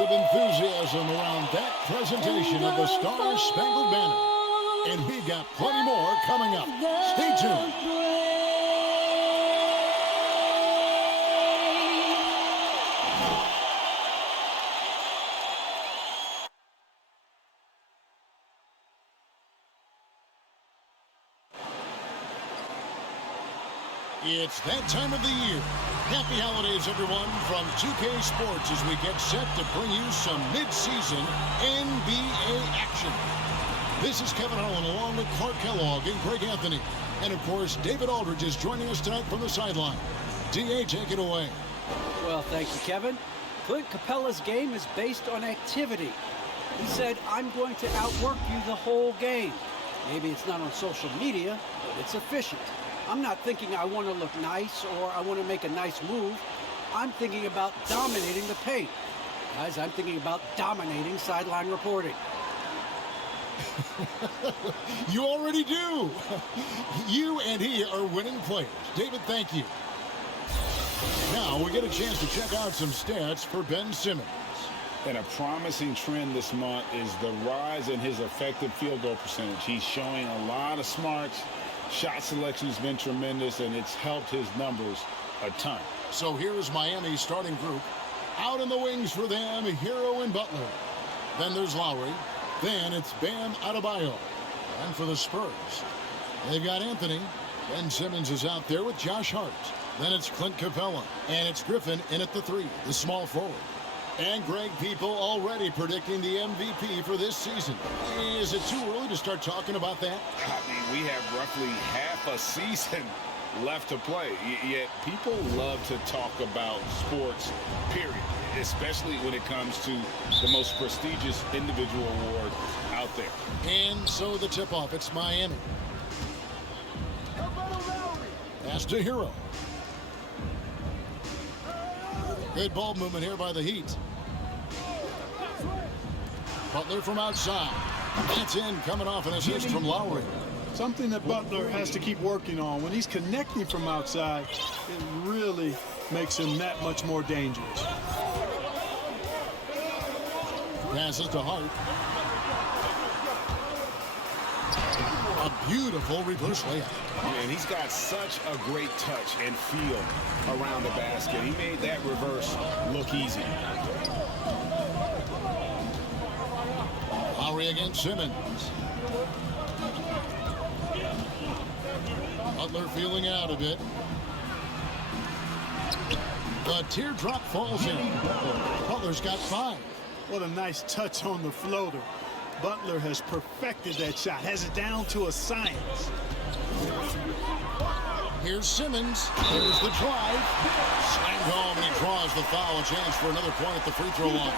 of enthusiasm around that presentation of the Star-Spangled Banner. And we got plenty more coming up. Stay tuned. It's that time of the year. Happy holidays, everyone, from 2K Sports as we get set to bring you some mid-season NBA action. This is Kevin Harlan along with Clark Kellogg and Greg Anthony. And, of course, David Aldridge is joining us tonight from the sideline. D.A., take it away. Well, thank you, Kevin. Clint Capella's game is based on activity. He said, I'm going to outwork you the whole game. Maybe it's not on social media, but it's efficient. I'm not thinking I want to look nice or I want to make a nice move. I'm thinking about dominating the paint. Guys, I'm thinking about dominating sideline reporting. You already do. You and he are winning players. David, thank you. Now we get a chance to check out some stats for Ben Simmons. And a promising trend this month is the rise in his effective field goal percentage. He's showing a lot of smarts. Shot selection has been tremendous, and it's helped his numbers a ton. So here is Miami's starting group. Out in the wings for them, Hero and Butler. Then there's Lowry. Then it's Bam Adebayo. And for the Spurs, they've got Anthony. Ben Simmons is out there with Josh Hart. Then it's Clint Capella. And it's Griffin in at the 3, the small forward. And Greg, people already predicting the MVP for this season. Is it too early to start talking about that? I mean, we have roughly half a season left to play. Yet people love to talk about sports, period, especially when it comes to the most prestigious individual award out there. And so the tip-off, it's Miami. Pass to Hero. Good ball movement here by the Heat. Butler from outside. That's in, coming off an assist from Lowry. Something that Butler has to keep working on. When he's connecting from outside, it really makes him that much more dangerous. Passes to Hart. A beautiful reverse layup. And he's got such a great touch and feel around the basket. He made that reverse look easy. Lowry against Simmons. Butler feeling out a bit. The teardrop falls in. Butler's got 5. What a nice touch on the floater. Butler has perfected that shot, has it down to a science. Here's Simmons. Here's the drive. Slammed home, and he draws the foul. A chance for another point at the free throw line.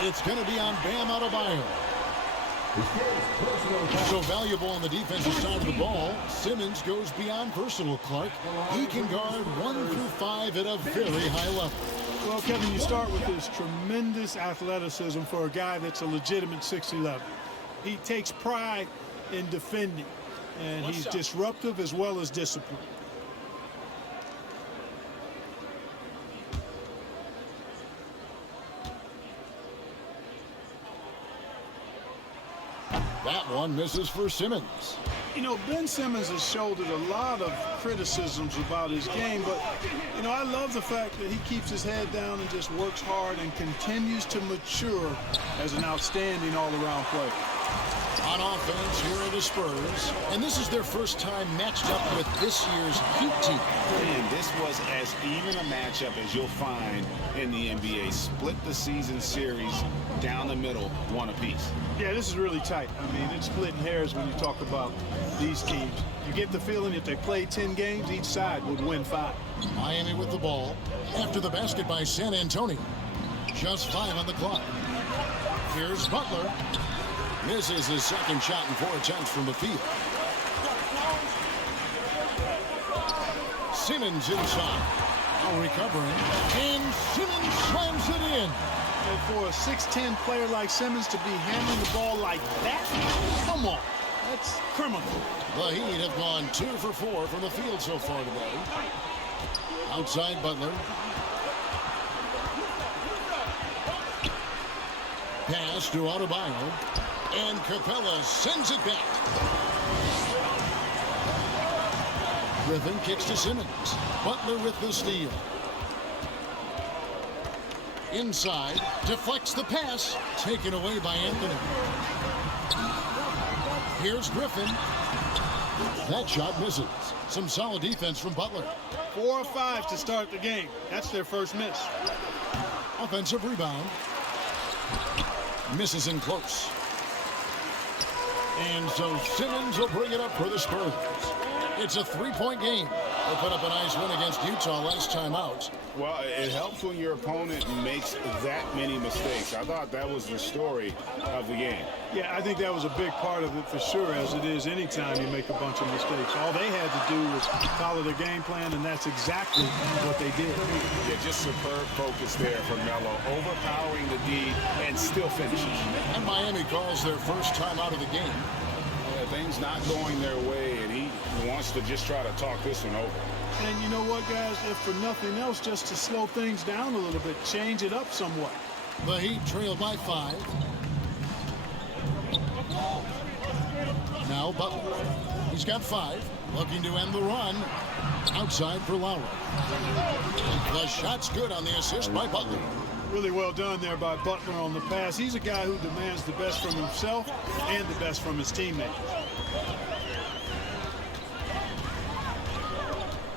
It's going to be on Bam Adebayo. So valuable on the defensive side of the ball. Simmons goes beyond personal, Clark. He can guard 1 through 5 at a very high level. Well, Kevin, you start with his tremendous athleticism for a guy that's a legitimate 6'11". He takes pride in defending, and he's disruptive as well as disciplined. That one misses for Simmons. You know, Ben Simmons has shouldered a lot of criticisms about his game, but, you know, I love the fact that he keeps his head down and just works hard and continues to mature as an outstanding all-around player. On offense, here are the Spurs, and this is their first time matched up with this year's Heat team. And this was as even a matchup as you'll find in the NBA. Split the season series down the middle, 1 apiece. Yeah, this is really tight. I mean, it's splitting hairs when you talk about these teams. You get the feeling if they played 10 games, each side would win 5. Miami with the ball after the basket by San Antonio. Just 5 on the clock. Here's Butler. Misses his second shot in 4 attempts from the field. Simmons inside. Now recovering. And Simmons slams it in. And for a 6'10" player like Simmons to be handling the ball like that, come on. That's criminal. The Heat have gone 2 for 4 from the field so far today. Outside Butler. Pass to Adebayo. And Capella sends it back. Griffin kicks to Simmons. Butler with the steal. Inside, deflects the pass. Taken away by Anthony. Here's Griffin. That shot misses. Some solid defense from Butler. 4 or 5 to start the game. That's their first miss. Offensive rebound. Misses in close. And so Simmons will bring it up for the Spurs. It's a 3-point game. They put up a nice win against Utah last time out. Well, it helps when your opponent makes that many mistakes. I thought that was the story of the game. Yeah, I think that was a big part of it for sure, as it is anytime you make a bunch of mistakes. All they had to do was follow their game plan, and that's exactly what they did. Yeah, just superb focus there from Melo, overpowering the D and still finishes. And Miami calls their first time out of the game. Things not going their way, and he wants to just try to talk this one over. And you know what, guys? If for nothing else, just to slow things down a little bit, change it up somewhat. The Heat trail by 5. Now Butler. He's got 5. Looking to end the run. Outside for Lowry. The shot's good on the assist by Butler. Really well done there by Butler on the pass. He's a guy who demands the best from himself and the best from his teammates.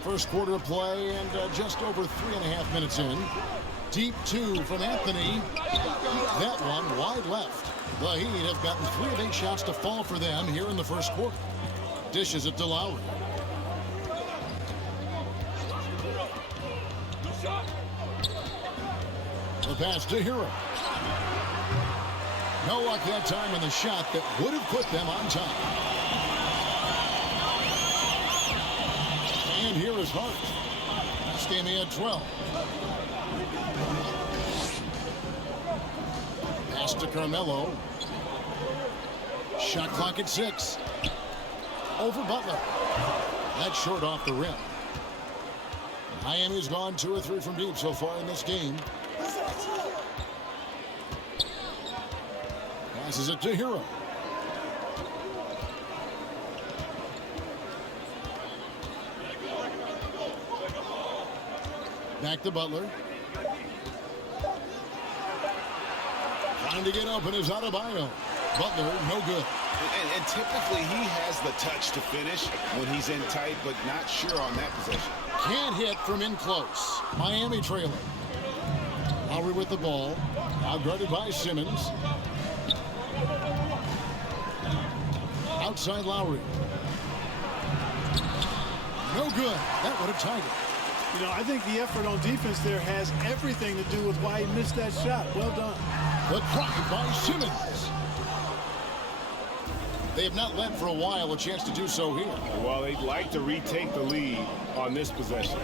First quarter of play and just over 3.5 minutes in. Deep 2 from Anthony. That one wide left. The Heat have gotten 3 of 8 shots to fall for them here in the first quarter. Dishes it to Lowry. The pass to Hero. No luck that time in the shot that would have put them on top. And here is Hart. Stamey at 12. Pass to Carmelo. Shot clock at 6. Over Butler. That's short off the rim. Miami's gone 2 or 3 from deep so far in this game. Passes it to Hero. Back to Butler. Trying to get open is Adebayo. Butler, no good. And typically he has the touch to finish when he's in tight, but not sure on that possession. Can't hit from in close. Miami trailing. Lowry with the ball. Now guarded by Simmons. Outside Lowry. No good. That would have tied it. You know, I think the effort on defense there has everything to do with why he missed that shot. Well done. The try by Simmons. They have not led for a while, a chance to do so here. Well, they'd like to retake the lead on this possession.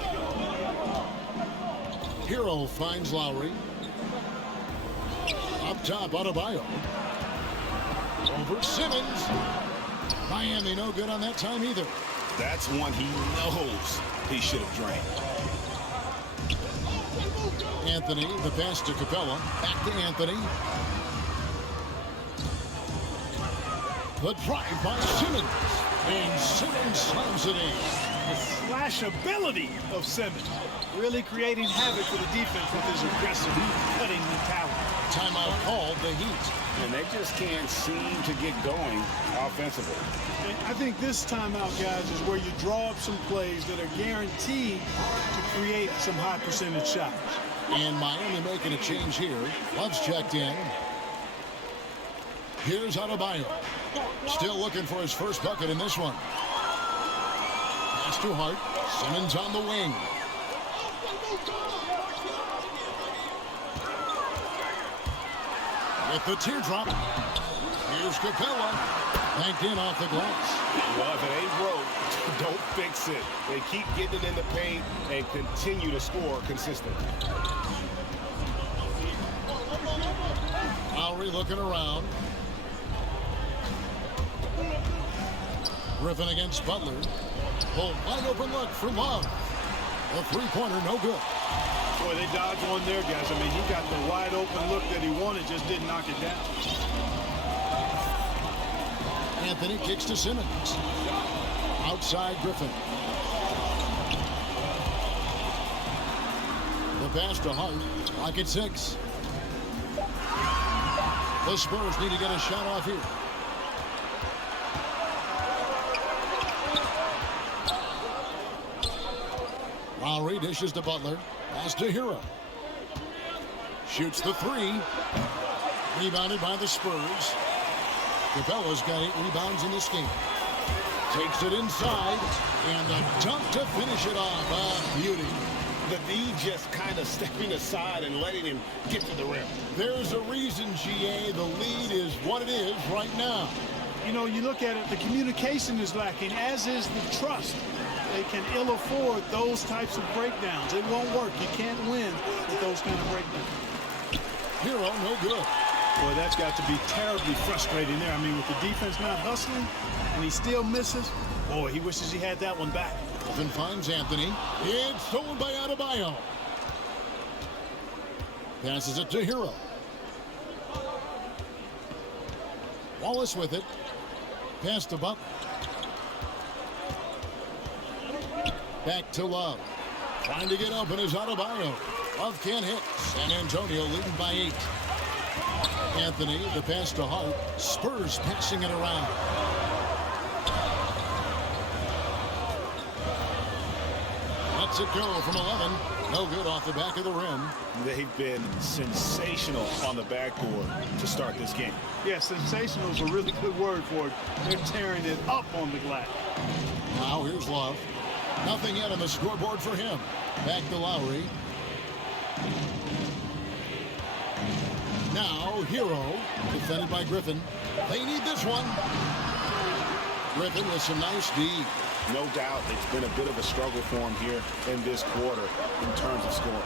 Hero finds Lowry. Up top, Adebayo. Over Simmons. Miami no good on that time either. That's one he knows he should have drained. Anthony, the pass to Capella. Back to Anthony. The drive by Simmons. And Simmons slams it in. The slash ability of Simmons. Really creating havoc for the defense with his aggressive cutting mentality. Timeout called the Heat. And they just can't seem to get going offensively. And I think this timeout, guys, is where you draw up some plays that are guaranteed to create some high percentage shots. And Miami making a change here. Love's checked in. Here's Adebayo. Still looking for his first bucket in this one. Pass to Hart. Simmons on the wing. With the teardrop. Here's Capella. Banked in off the glass. Well, if it ain't broke, don't fix it. They keep getting it in the paint and continue to score consistently. Lowry looking around. Griffin against Butler. Oh, wide open look for Love. A three-pointer, no good. Boy, they dodged one there, guys. I mean, he got the wide open look that he wanted, just didn't knock it down. Anthony kicks to Simmons. Outside Griffin. The pass to Hart. Clock at 6. The Spurs need to get a shot off here. Lowry dishes to Butler. Pass to Hero. Shoots the 3. Rebounded by the Spurs. Capella's got 8 rebounds in this game. Takes it inside. And the dunk to finish it off. Beauty. The D just kind of stepping aside and letting him get to the rim. There's a reason, GA, the lead is what it is right now. You know, you look at it, the communication is lacking, as is the trust. They can ill afford those types of breakdowns. It won't work. You can't win with those kind of breakdowns. Hero, no good. Boy, that's got to be terribly frustrating there. I mean, with the defense not hustling and he still misses, boy, he wishes he had that one back. Griffin finds Anthony. It's stolen by Adebayo. Passes it to Hero. Wallace with it. Pass to Butler. Back to Love. Trying to get open is Adebayo. Love can't hit. San Antonio leading by 8. Anthony, the pass to Hart. Spurs passing it around. Lets it go from 11. No good off the back of the rim. They've been sensational on the backboard to start this game. Yeah, sensational is a really good word for it. They're tearing it up on the glass. Now here's Love. Nothing yet on the scoreboard for him. Back to Lowry. Now Hero, defended by Griffin. They need this one. Griffin with some nice D. No doubt it's been a bit of a struggle for him here in this quarter in terms of scoring.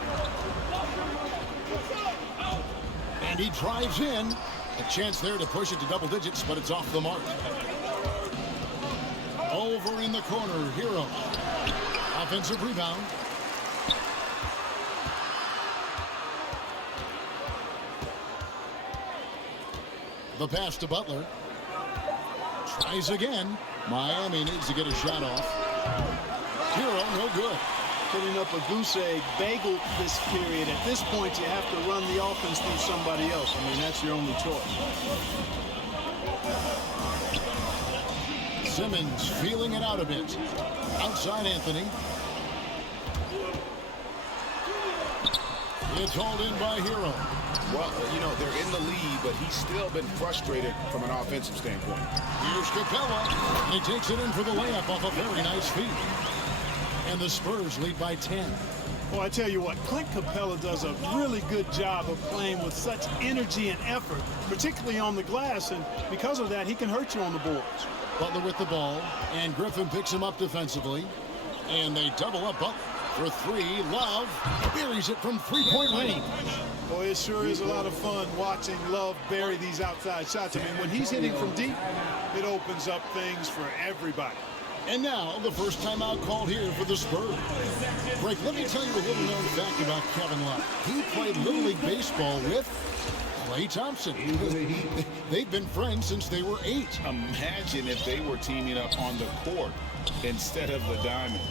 And he drives in. A chance there to push it to double digits, but it's off the mark. Over in the corner, Hero. Offensive rebound. The pass to Butler. Tries again. Miami needs to get a shot off. Hero, no good. Putting up a goose egg bagel this period. At this point, you have to run the offense through somebody else. I mean, that's your only choice. Simmons feeling it out a bit. Outside Anthony. It's hauled in by Hero. Well, you know, they're in the lead, but he's still been frustrated from an offensive standpoint. Here's Capella. He takes it in for the layup off a very nice feed. And the Spurs lead by 10. Well, I tell you what, Clint Capella does a really good job of playing with such energy and effort, particularly on the glass, and because of that, he can hurt you on the boards. Butler with the ball, and Griffin picks him up defensively. And they double up Butler for 3. Love buries it from three-point range. Boy, it sure is a lot of fun watching Love bury these outside shots. I mean, when he's hitting from deep, it opens up things for everybody. And now, the first timeout called here for the Spurs. Greg, let me tell you a little known fact about Kevin Love. He played Little League Baseball with Klay Thompson. They've been friends since they were 8. Imagine if they were teaming up on the court instead of the diamond.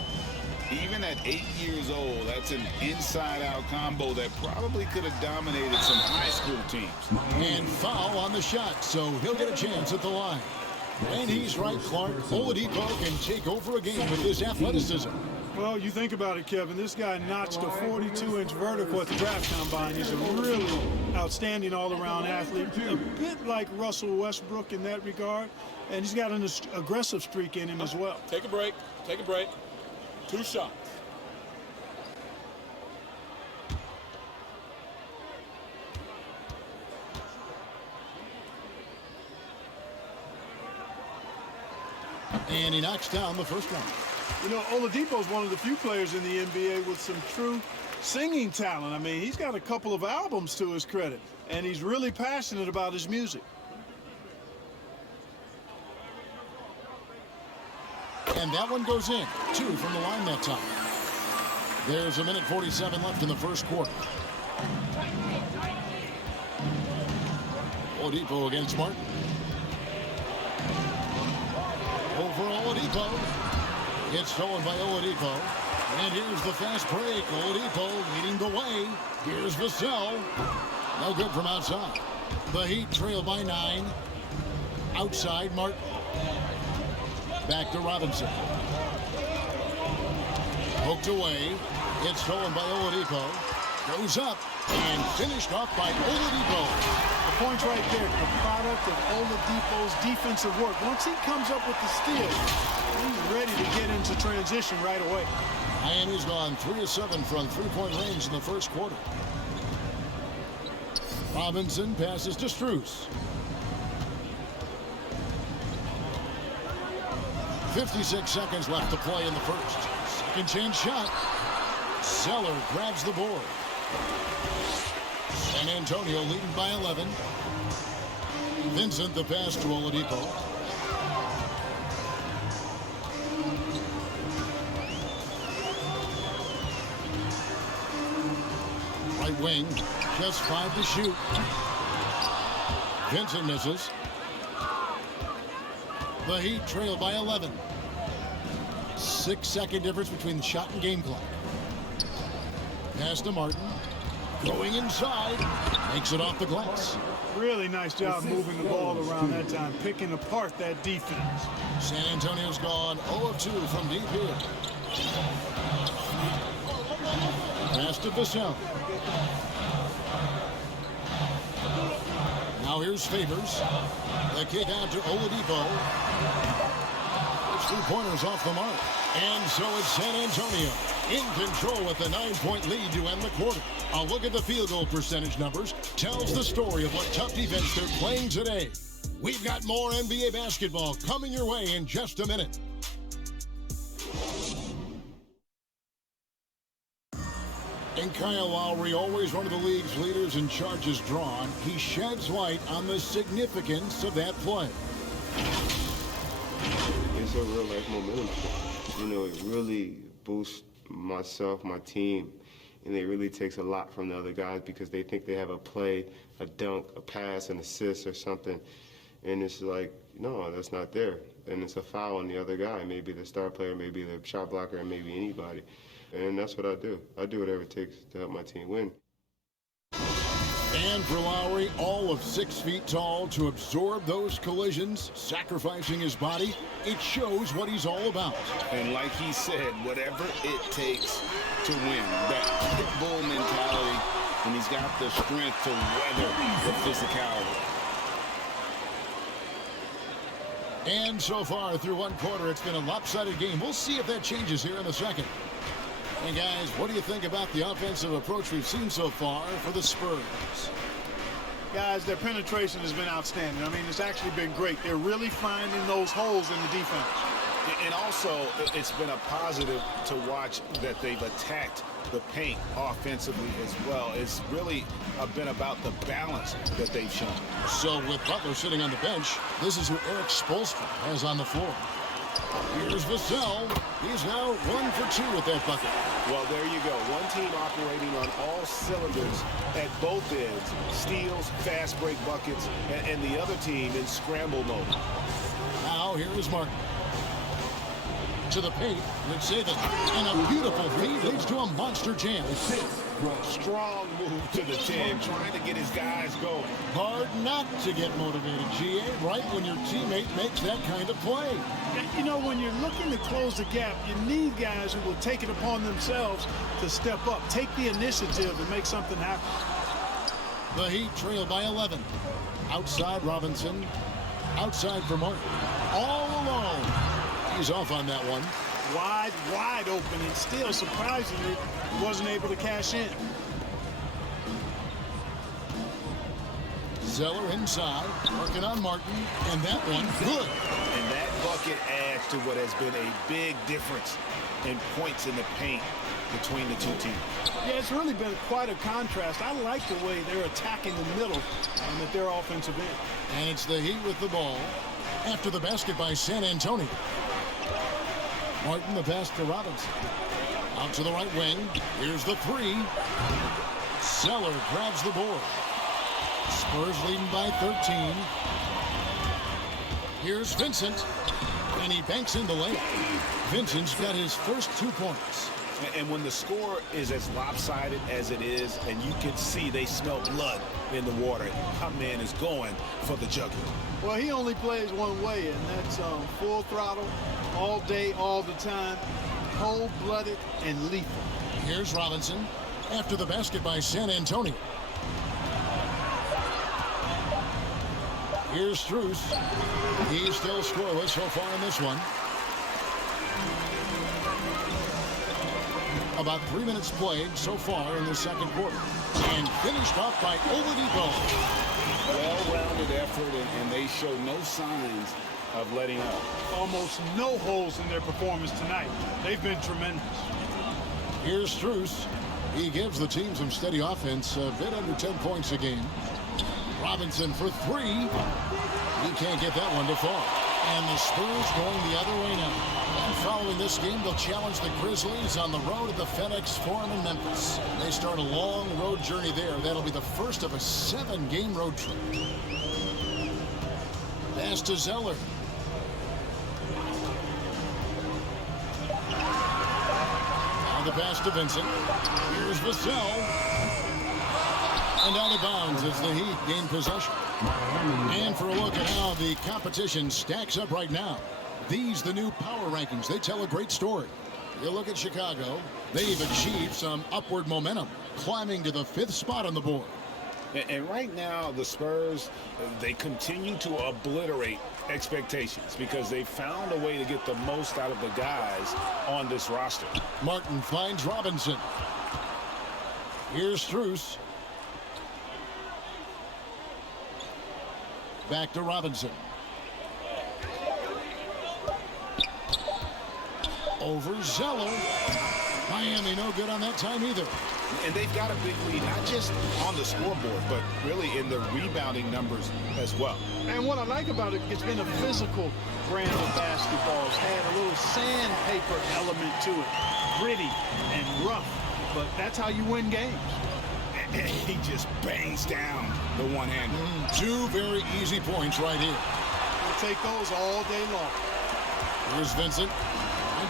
Even at 8 years old, that's an inside-out combo that probably could have dominated some high school teams. And foul on the shot, so he'll get a chance at the line. And he's right, Clark. Oladipo can take over a game with his athleticism. Well, you think about it, Kevin. This guy notched a 42-inch vertical at the draft combine. He's a really outstanding all-around athlete, a bit like Russell Westbrook in that regard. And he's got an aggressive streak in him as well. Take a break. Take a break. 2 shots. And he knocks down the first one. You know, Oladipo is one of the few players in the NBA with some true singing talent. I mean, he's got a couple of albums to his credit, and he's really passionate about his music. And that one goes in. 2 from the line that time. There's 1:47 left in the first quarter. Oladipo against Martin. Over Oladipo. It's stolen by Oladipo. And here's the fast break. Oladipo leading the way. Here's Vassell. No good from outside. The Heat trail by 9. Outside, Martin. Back to Robinson. Poked away. It's stolen by Oladipo. Goes up and finished off by Oladipo. The point's right there. The product of Oladipo's defensive work. Once he comes up with the steal, he's ready to get into transition right away. Miami's gone 3 of 7 from three-point range in the first quarter. Robinson passes to Strus. 56 seconds left to play in the first. Second chance shot. Zeller grabs the board. San Antonio leading by 11. Vincent the pass to Oladipo. Right wing, just 5 to shoot. Vincent misses. The Heat trail by 11. 6-second difference between the shot and game clock. Pass to Martin. Going inside. Makes it off the glass. Really nice job moving the ball around that time, picking apart that defense. San Antonio's gone 0 of 2 from deep here. Pass to Vassell. Now here's Favors. The kick out to Oladipo. It's 3-pointers off the mark. And so it's San Antonio in control with a 9-point lead to end the quarter. A look at the field goal percentage numbers tells the story of what tough defense they're playing today. We've got more NBA basketball coming your way in just a minute. And Kyle Lowry, always one of the league's leaders in charges drawn, he sheds light on the significance of that play. It's a real life momentum. You know, it really boosts myself, my team, and it really takes a lot from the other guys because they think they have a play, a dunk, a pass, an assist or something. And it's like, no, that's not there. And it's a foul on the other guy, maybe the star player, maybe the shot blocker, and maybe anybody. And that's what I do. I do whatever it takes to help my team win. And for Lowry, all of 6 feet tall to absorb those collisions, sacrificing his body, it shows what he's all about. And like he said, whatever it takes to win, that pit bull mentality, and he's got the strength to weather the physicality. And so far, through one quarter, it's been a lopsided game. We'll see if that changes here in the second. Hey, guys, what do you think about the offensive approach we've seen so far for the Spurs? Guys, their penetration has been outstanding. I mean, it's actually been great. They're really finding those holes in the defense. And also, it's been a positive to watch that they've attacked the paint offensively as well. It's really been about the balance that they've shown. So with Butler sitting on the bench, this is who Eric Spoelstra has on the floor. Here's Vassell. He's now 1 for 2 with that bucket. Well, there you go. One team operating on all cylinders at both ends. Steals, fast break buckets, and the other team in scramble mode. Now here is Martin. To the paint, let's say that. And a beautiful feed leads to a monster jam. Strong move to the 10, trying to get his guys going. Hard not to get motivated, GA, right when your teammate makes that kind of play. You know, when you're looking to close the gap, you need guys who will take it upon themselves to step up, take the initiative and make something happen. The Heat trail by 11. Outside Robinson. Outside for Martin. All alone. He's off on that one. Wide open, and still, surprisingly, wasn't able to cash in. Zeller inside, working on Martin, and that one good. And that bucket adds to what has been a big difference in points in the paint between the two teams. Yeah, it's really been quite a contrast. I like the way they're attacking the middle at their offensive end. And it's the Heat with the ball after the basket by San Antonio. Martin the pass to Robinson. Out to the right wing. Here's the three. Zeller grabs the board. Spurs leading by 13. Here's Vincent. And he banks in the layup. Vincent's got his first 2 points. And when the score is as lopsided as it is, and you can see they smell blood in the water, my man is going for the jugular. Well, he only plays one way, and that's full throttle, all day, all the time, cold-blooded and lethal. Here's Robinson after the basket by San Antonio. Here's Strus. He's still scoreless so far in this one. About 3 minutes played so far in the second quarter. And finished off by Oladipo. Well-rounded effort, and they show no signs of letting up. Almost no holes in their performance tonight. They've been tremendous. Here's Strus. He gives the team some steady offense, a bit under 10 points a game. Robinson for three. He can't get that one to fall. And the Spurs going the other way now. And following this game, they'll challenge the Grizzlies on the road at the FedEx Forum in Memphis. They start a long road journey there. That'll be the first of a 7-game road trip. Pass to Zeller. Now the pass to Vincent. Here's Vassell. And out of bounds as the Heat gain possession. And for a look at how the competition stacks up right now. These, the new power rankings, they tell a great story. You look at Chicago, they've achieved some upward momentum, climbing to the 5th spot on the board. And right now, the Spurs, they continue to obliterate expectations because they found a way to get the most out of the guys on this roster. Martin finds Robinson. Here's Strus. Back to Robinson. Over Zeller. Miami no good on that time either. And they've got a big lead, not just on the scoreboard, but really in the rebounding numbers as well. And what I like about it, it's been a physical brand of basketball. It's had a little sandpaper element to it. Gritty and rough, but that's how you win games. And he just bangs down the one-hander. 2 very easy points right here. We'll take those all day long. Here's Vincent.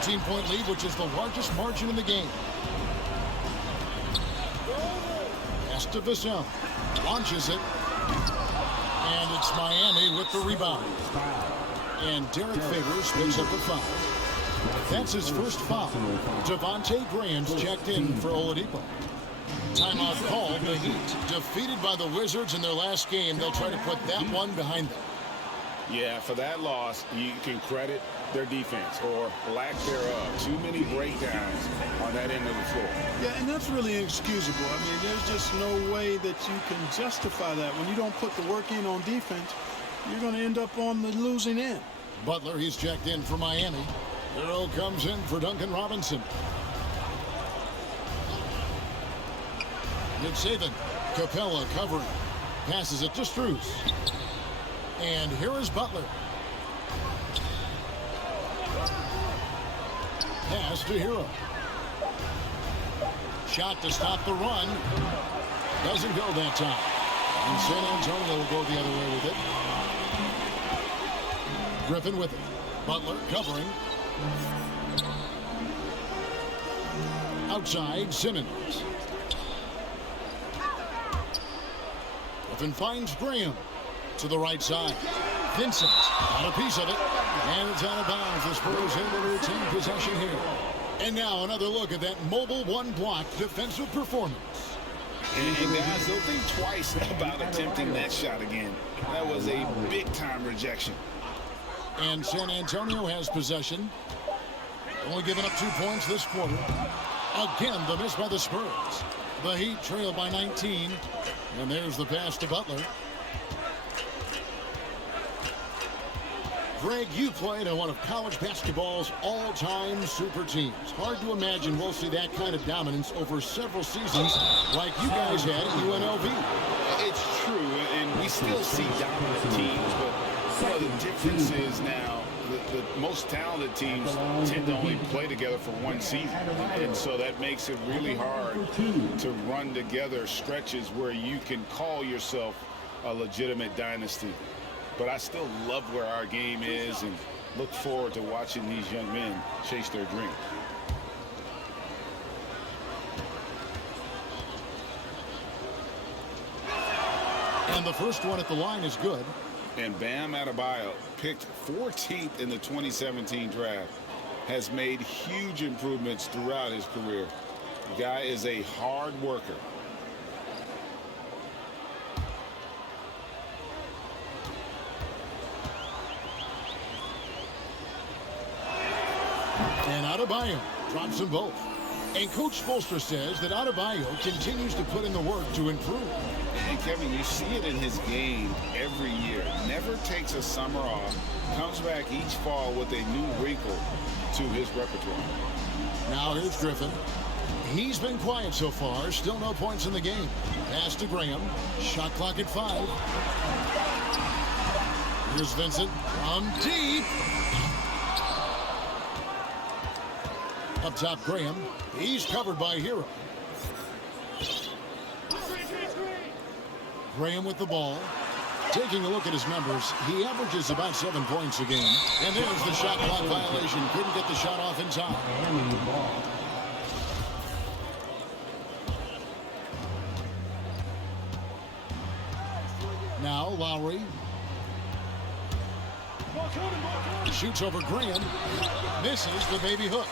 19-point lead, which is the largest margin in the game. Pass to Vassell. Launches it. And it's Miami with the rebound. And Derek Favors picks up the foul. That's his first foul. Devontae Graham's checked in for Oladipo. Timeout called. The Heat defeated by the Wizards in their last game. They'll try to put that one behind them. Yeah, for that loss, you can credit their defense or lack thereof. Too many breakdowns on that end of the floor. Yeah, and that's really inexcusable. I mean, there's just no way that you can justify that. When you don't put the work in on defense, you're going to end up on the losing end. Butler, he's checked in for Miami. Hero comes in for Duncan Robinson. Mid-Saban. Capella covering. Passes it to Strus. And here is Butler. Pass to Hero. Shot to stop the run. Doesn't go that time. And San Antonio will go the other way with it. Griffin with it. Butler covering. Outside, Simmons. Griffin finds Graham to the right side. Vincent got a piece of it. And it's out of bounds. The Spurs able to retain possession here. And now another look at that mobile one-block defensive performance. And guys, they'll think twice about attempting that shot again. That was a big-time rejection. And San Antonio has possession. Only giving up 2 points this quarter. Again, the miss by the Spurs. The Heat trail by 19. And there's the pass to Butler. Greg, you played on one of college basketball's all-time super teams. Hard to imagine we'll see that kind of dominance over several seasons like you guys had at UNLV. It's true, and we still see dominant teams, but the difference is now the most talented teams tend to only play together for one season. And so that makes it really hard to run together stretches where you can call yourself a legitimate dynasty. But I still love where our game is and look forward to watching these young men chase their dreams. And the first one at the line is good. And Bam Adebayo, picked 14th in the 2017 draft, has made huge improvements throughout his career. The guy is a hard worker. And Adebayo drops them both. And Coach Spoelstra says that Adebayo continues to put in the work to improve. And Kevin, you see it in his game every year. Never takes a summer off. Comes back each fall with a new wrinkle to his repertoire. Now here's Griffin. He's been quiet so far. Still no points in the game. Pass to Graham. Shot clock at 5. Here's Vincent from deep. Up top, Graham. He's covered by Hero. Graham with the ball. Taking a look at his numbers, he averages about 7 points a game. And there's the shot clock violation. Couldn't get the shot off in time. Now Lowry. Shoots over Graham. Misses the baby hook.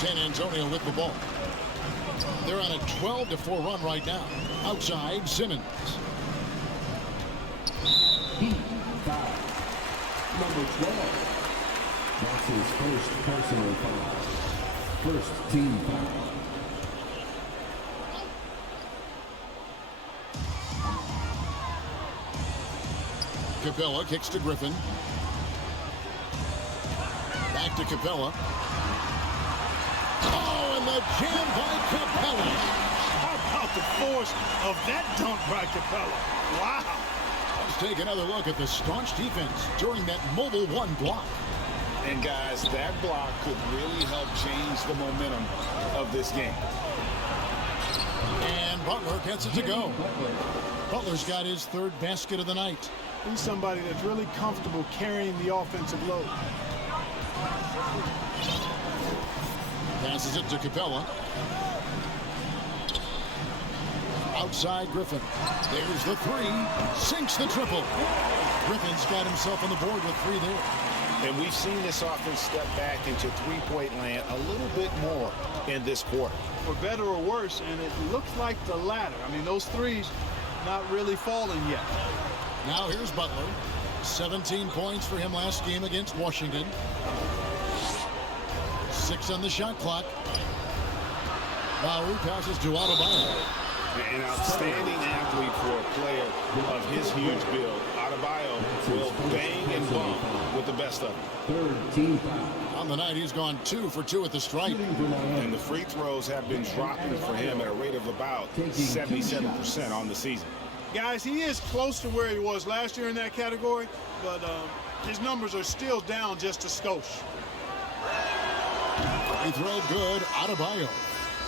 San Antonio with the ball. They're on a 12-4 run right now. Outside, Simmons. Number 12. That's his first personal foul. First team foul. Capella kicks to Griffin. Back to Capella. Oh, and the jam by Capella. How about the force of that dunk by Capella? Wow. Let's take another look at the staunch defense during that mobile one block. And guys, that block could really help change the momentum of this game. And Butler gets it to go. Butler's got his third basket of the night. He's somebody that's really comfortable carrying the offensive load. Passes it to Capella. Outside Griffin. There's the three. Sinks the triple. Griffin's got himself on the board with 3 there. And we've seen this offense step back into three-point land a little bit more in this quarter. For better or worse, and it looks like the latter. I mean, those threes not really falling yet. Now here's Butler. 17 points for him last game against Washington. 6 on the shot clock. Lowry passes to Adebayo. An outstanding athlete for a player of his huge build. Adebayo will bang and bump with the best of them. Third team foul. On the night, he's gone 2 for 2 at the stripe. And the free throws have been dropping for him at a rate of about 77% on the season. Guys, he is close to where he was last year in that category, but his numbers are still down just a skosh. Free throw good. Adebayo.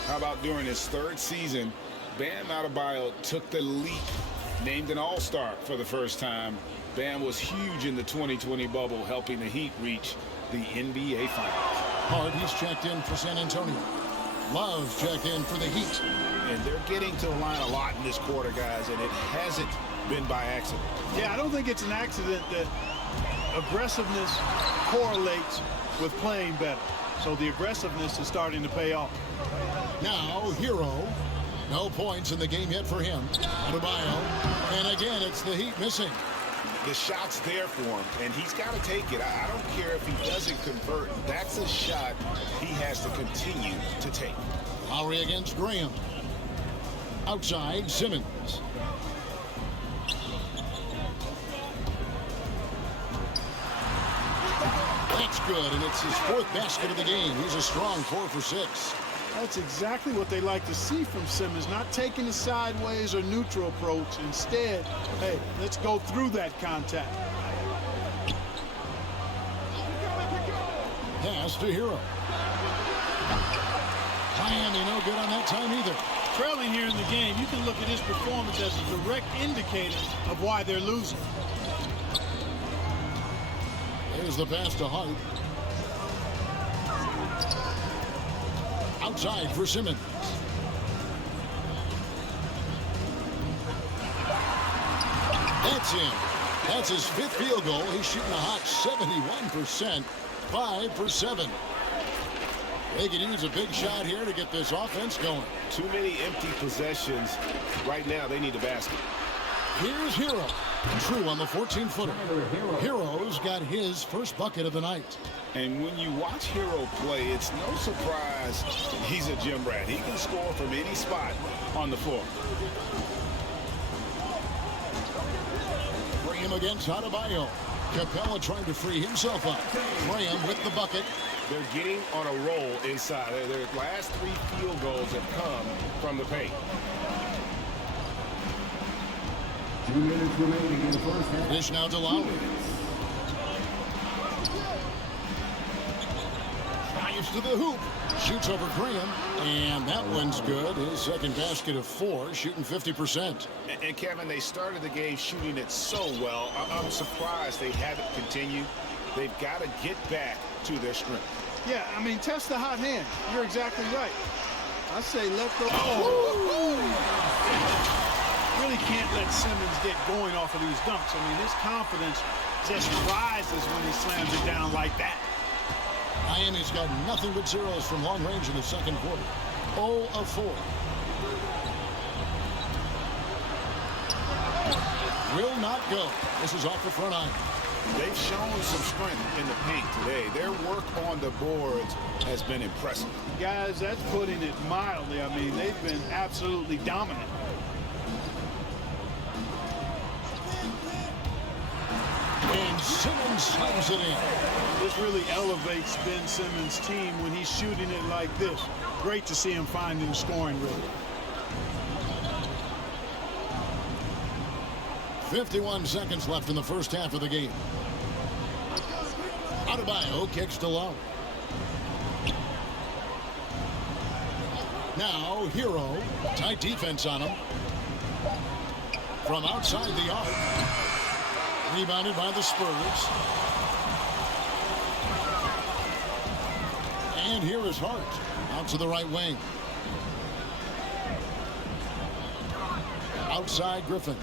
How about during his 3rd season, Bam Adebayo took the leap, named an all-star for the first time. Bam was huge in the 2020 bubble, helping the Heat reach the NBA Finals. Hard, he's checked in for San Antonio. Love's checked in for the Heat. And they're getting to the line a lot in this quarter, guys, and it hasn't been by accident. Yeah, I don't think it's an accident that aggressiveness correlates with playing better. So the aggressiveness is starting to pay off. Now, Hero. No points in the game yet for him. Adebayo. And again, it's the Heat missing. The shot's there for him, and he's got to take it. I don't care if he doesn't convert. That's a shot he has to continue to take. Lowry against Graham. Outside, Simmons. That's good, and it's his 4th basket of the game. He's a strong 4 for 6. That's exactly what they like to see from Simmons, not taking a sideways or neutral approach. Instead, hey, let's go through that contact. Pass to Hero. Miami no good on that time either. Trailing here in the game, you can look at his performance as a direct indicator of why they're losing. There's the pass to Hart. Outside for Simmons. That's in. That's his 5th field goal. He's shooting a hot 71%. 5 for 7. They could use a big shot here to get this offense going. Too many empty possessions. Right now, they need a basket. Here's Hero. True on the 14-footer. Hero's got his first bucket of the night. And when you watch Hero play, it's no surprise he's a gym rat. He can score from any spot on the floor. Graham against Adebayo. Capella trying to free himself up. Graham with the bucket. They're getting on a roll inside. Their last 3 field goals have come from the paint. 2 minutes remaining in the first half. Dish now to Lowry. Drives to the hoop. Shoots over Graham. And that one's good. His second basket of 4, shooting 50%. And Kevin, they started the game shooting it so well. I'm surprised they haven't continued. They've got to get back to their strength. Yeah, I mean, test the hot hand. You're exactly right. I say let the... Really can't let Simmons get going off of these dunks. I mean, his confidence just rises when he slams it down like that. Miami's got nothing but zeros from long range in the second quarter. 0 of 4. Will not go. This is off the front iron. They've shown some strength in the paint today. Their work on the boards has been impressive. Guys, that's putting it mildly. I mean, they've been absolutely dominant. And Simmons slams it in. This really elevates Ben Simmons' team when he's shooting it like this. Great to see him finding the scoring rhythm. 51 seconds left in the first half of the game. Adebayo kicks to Lowry. Now Hero. Tight defense on him. From outside the arc. Rebounded by the Spurs. And here is Hart. Out to the right wing. Outside Griffin.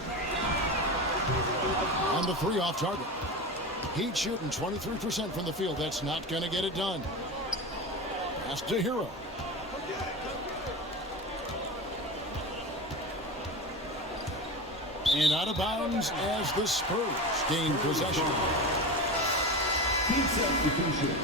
On the 3 off target. Heat shooting 23% from the field. That's not going to get it done. Pass to Hero. And out of bounds as the Spurs gain possession. Team substitution.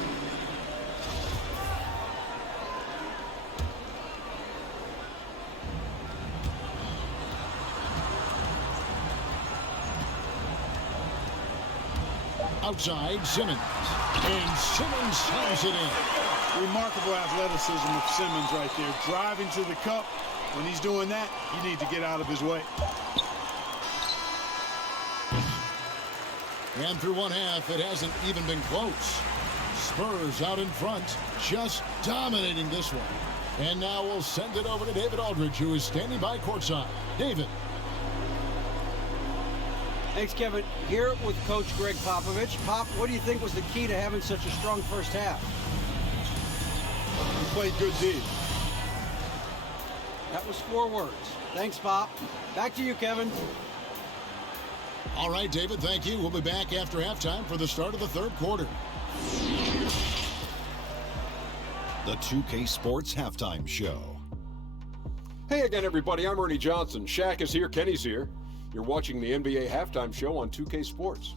Outside Simmons. And Simmons slams it in. Remarkable athleticism of Simmons right there. Driving to the cup. When he's doing that, you need to get out of his way. And through one half, it hasn't even been close. Spurs out in front, just dominating this one. And now we'll send it over to David Aldridge, who is standing by courtside. David. Thanks, Kevin. Here with Coach Greg Popovich. Pop, what do you think was the key to having such a strong first half? He played good D. That was 4 words. Thanks, Pop. Back to you, Kevin. All right, David, thank you. We'll be back after halftime for the start of the third quarter. The 2K Sports Halftime Show. Hey again, everybody. I'm Ernie Johnson. Shaq is here. Kenny's here. You're watching the NBA Halftime Show on 2K Sports.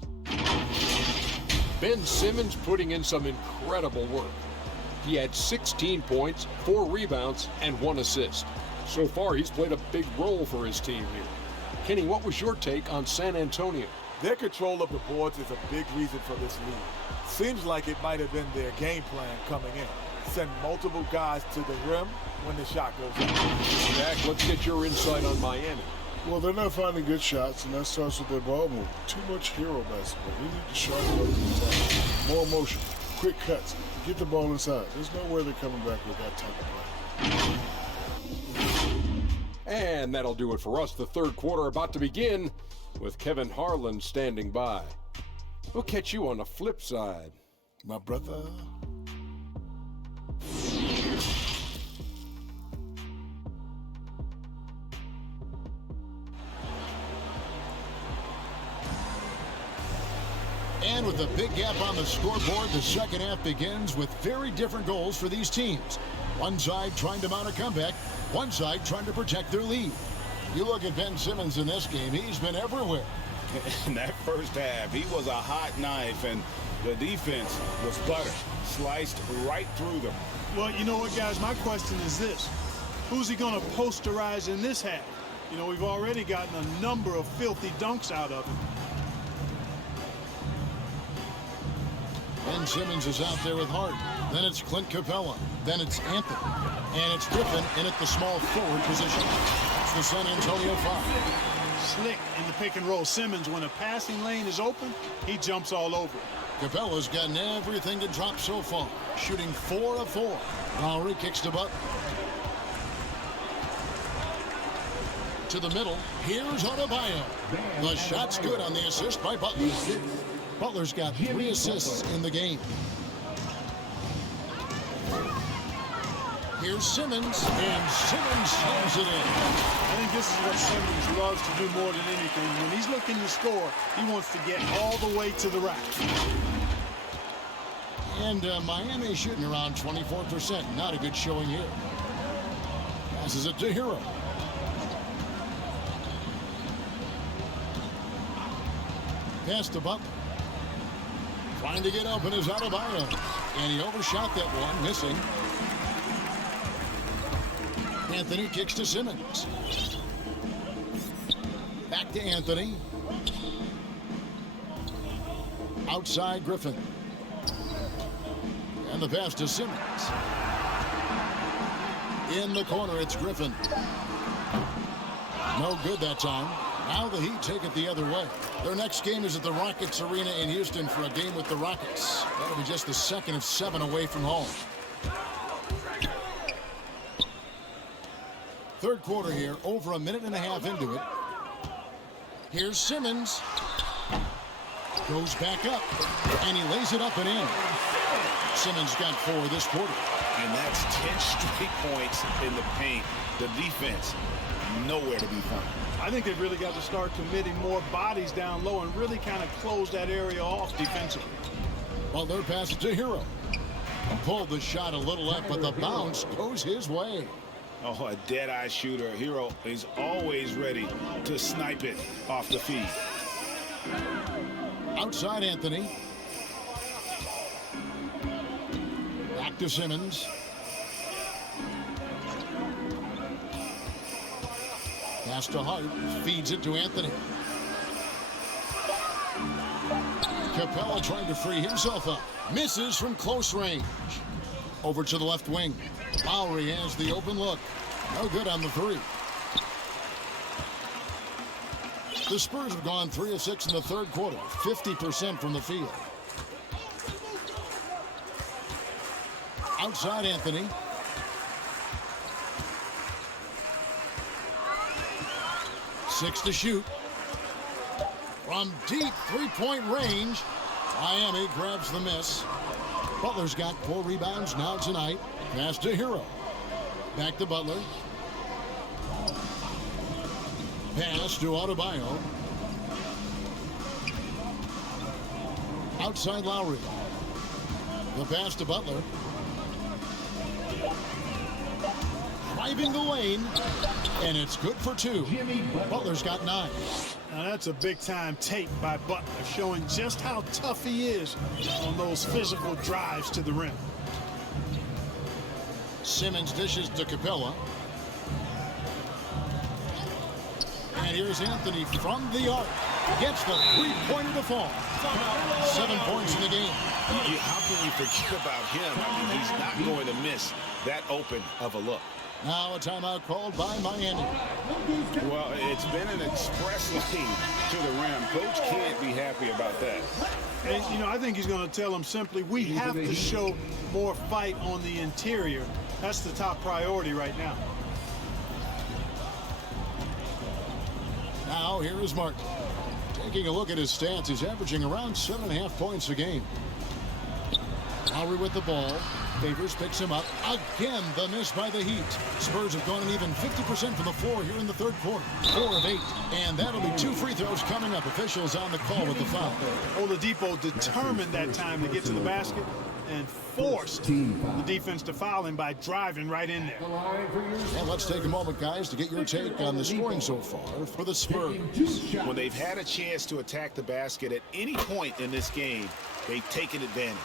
Ben Simmons putting in some incredible work. He had 16 points, 4 rebounds, and 1 assist. So far, he's played a big role for his team here. Kenny, what was your take on San Antonio? Their control of the boards is a big reason for this lead. Seems like it might have been their game plan coming in. Send multiple guys to the rim when the shot goes up. Jack, let's get your insight on Miami. Well, they're not finding good shots, and that starts with their ball movement. Too much hero basketball. They need to sharpen up the attack. More motion, quick cuts, Get the ball inside. There's no way they're coming back with that type of play. And that'll do it for us. The third quarter about to begin with Kevin Harlan standing by. We'll catch you on the flip side, my brother. And with a big gap on the scoreboard, the second half begins with very different goals for these teams. One side trying to mount a comeback, one side trying to protect their lead. You look at Ben Simmons in this game, he's been everywhere. In that first half, he was a hot knife, and the defense was butter, sliced right through them. Well, you know what, guys? My question is this. Who's he going to posterize in this half? You know, we've already gotten a number of filthy dunks out of him. Ben Simmons is out there with Hart. Then it's Clint Capella. Then it's Anthony. And it's Griffin in at the small forward position. It's the San Antonio Five. Slick in the pick and roll. Simmons, when a passing lane is open, he jumps all over it. Capella's gotten everything to drop so far. Shooting 4 of 4. Lowry kicks to Butler. To the middle. Here's Adebayo. The shot's good on the assist by Butler. Butler's got 3 assists in the game. Here's Simmons, and Simmons slams it in. I think this is what Simmons loves to do more than anything. When he's looking to score, he wants to get all the way to the rack. And Miami shooting around 24%. Not a good showing here. Passes it to Hero. Pass to Butler. Trying to get open is Adebayo. And he overshot that one, missing. Anthony kicks to Simmons. Back to Anthony. Outside Griffin. And the pass to Simmons. In the corner, it's Griffin. No good that time. Now the Heat take it the other way. Their next game is at the Rockets Arena in Houston for a game with the Rockets. That'll be just the second of 7 away from home. Third quarter here, over a minute and a half into it. Here's Simmons. Goes back up, and he lays it up and in. Simmons got 4 this quarter. And that's 10 straight points in the paint. The defense, nowhere to be found. I think they've really got to start committing more bodies down low and really kind of close that area off defensively. Well, they're passing to Hero. Pulled the shot a little left, but the bounce goes his way. Oh, a dead-eye shooter. Hero is always ready to snipe it off the feed. Outside Anthony. Back to Simmons. Pass to Hart. Feeds it to Anthony. Capella trying to free himself up. Misses from close range. Over to the left wing. Lowry has the open look. No good on the 3. The Spurs have gone 3 of 6 in the third quarter. 50% from the field. Outside Anthony. Six to shoot. From deep three-point range, Miami grabs the miss. Butler's got 4 rebounds now tonight. Pass to Hero. Back to Butler. Pass to Adebayo. Outside Lowry. The pass to Butler. Driving the lane, and it's good for 2. Butler's got 9. Now that's a big-time take by Butler, showing just how tough he is on those physical drives to the rim. Simmons dishes to Capella. And here's Anthony from the arc. Gets the three-pointer to fall. 7 points in the game. How can you forget about him? I mean, he's not going to miss that open of a look. Now a timeout called by Miami. Well, it's been an express lane to the rim. Coach can't be happy about that. And, you know, I think he's going to tell them simply, we have to show more fight on the interior. That's the top priority right now. Now here is Martin. Taking a look at his stats, he's averaging around 7.5 points a game. Lowry with the ball. Favors picks him up. Again, the miss by the Heat. Spurs have gone an even 50% from the floor here in the third quarter. 4 of 8. And that'll be 2 free throws coming up. Officials on the call with the foul. Oladipo determined that time to get to the basket and forced the defense to foul him by driving right in there. And let's take a moment, guys, to get your take on the scoring so far for the Spurs. When they've had a chance to attack the basket at any point in this game, they've taken advantage.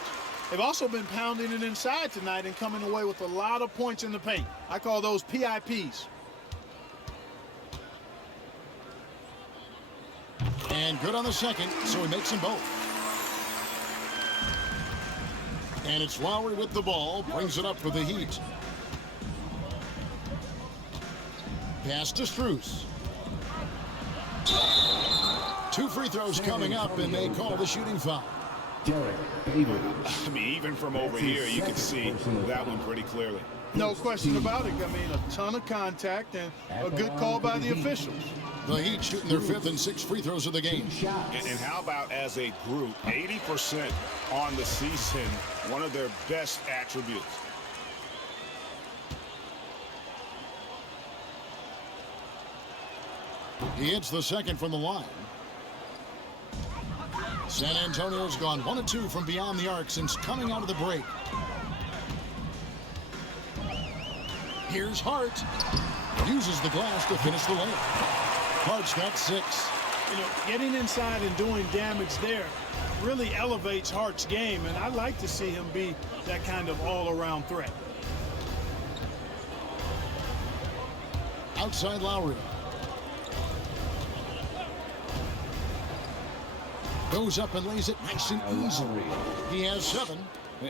They've also been pounding it inside tonight and coming away with a lot of points in the paint. I call those PIPs. And good on the second, so he makes them both. And it's Lowry with the ball, brings it up for the Heat. Pass to Strus. 2 free throws coming up, and they call the shooting foul. I mean, even from over here, you can see that one pretty clearly. No question about it. I mean, a ton of contact and a good call by the officials. The Heat shooting their 5th and 6th free throws of the game. And how about as a group, 80% on the season, one of their best attributes. He hits the second from the line. San Antonio's gone 1 of 2 from beyond the arc since coming out of the break. Here's Hart. Uses the glass to finish the layup. Hart's got 6. You know, getting inside and doing damage there really elevates Hart's game, and I'd like to see him be that kind of all-around threat. Outside Lowry. Goes up and lays it nice and easy. He has 7.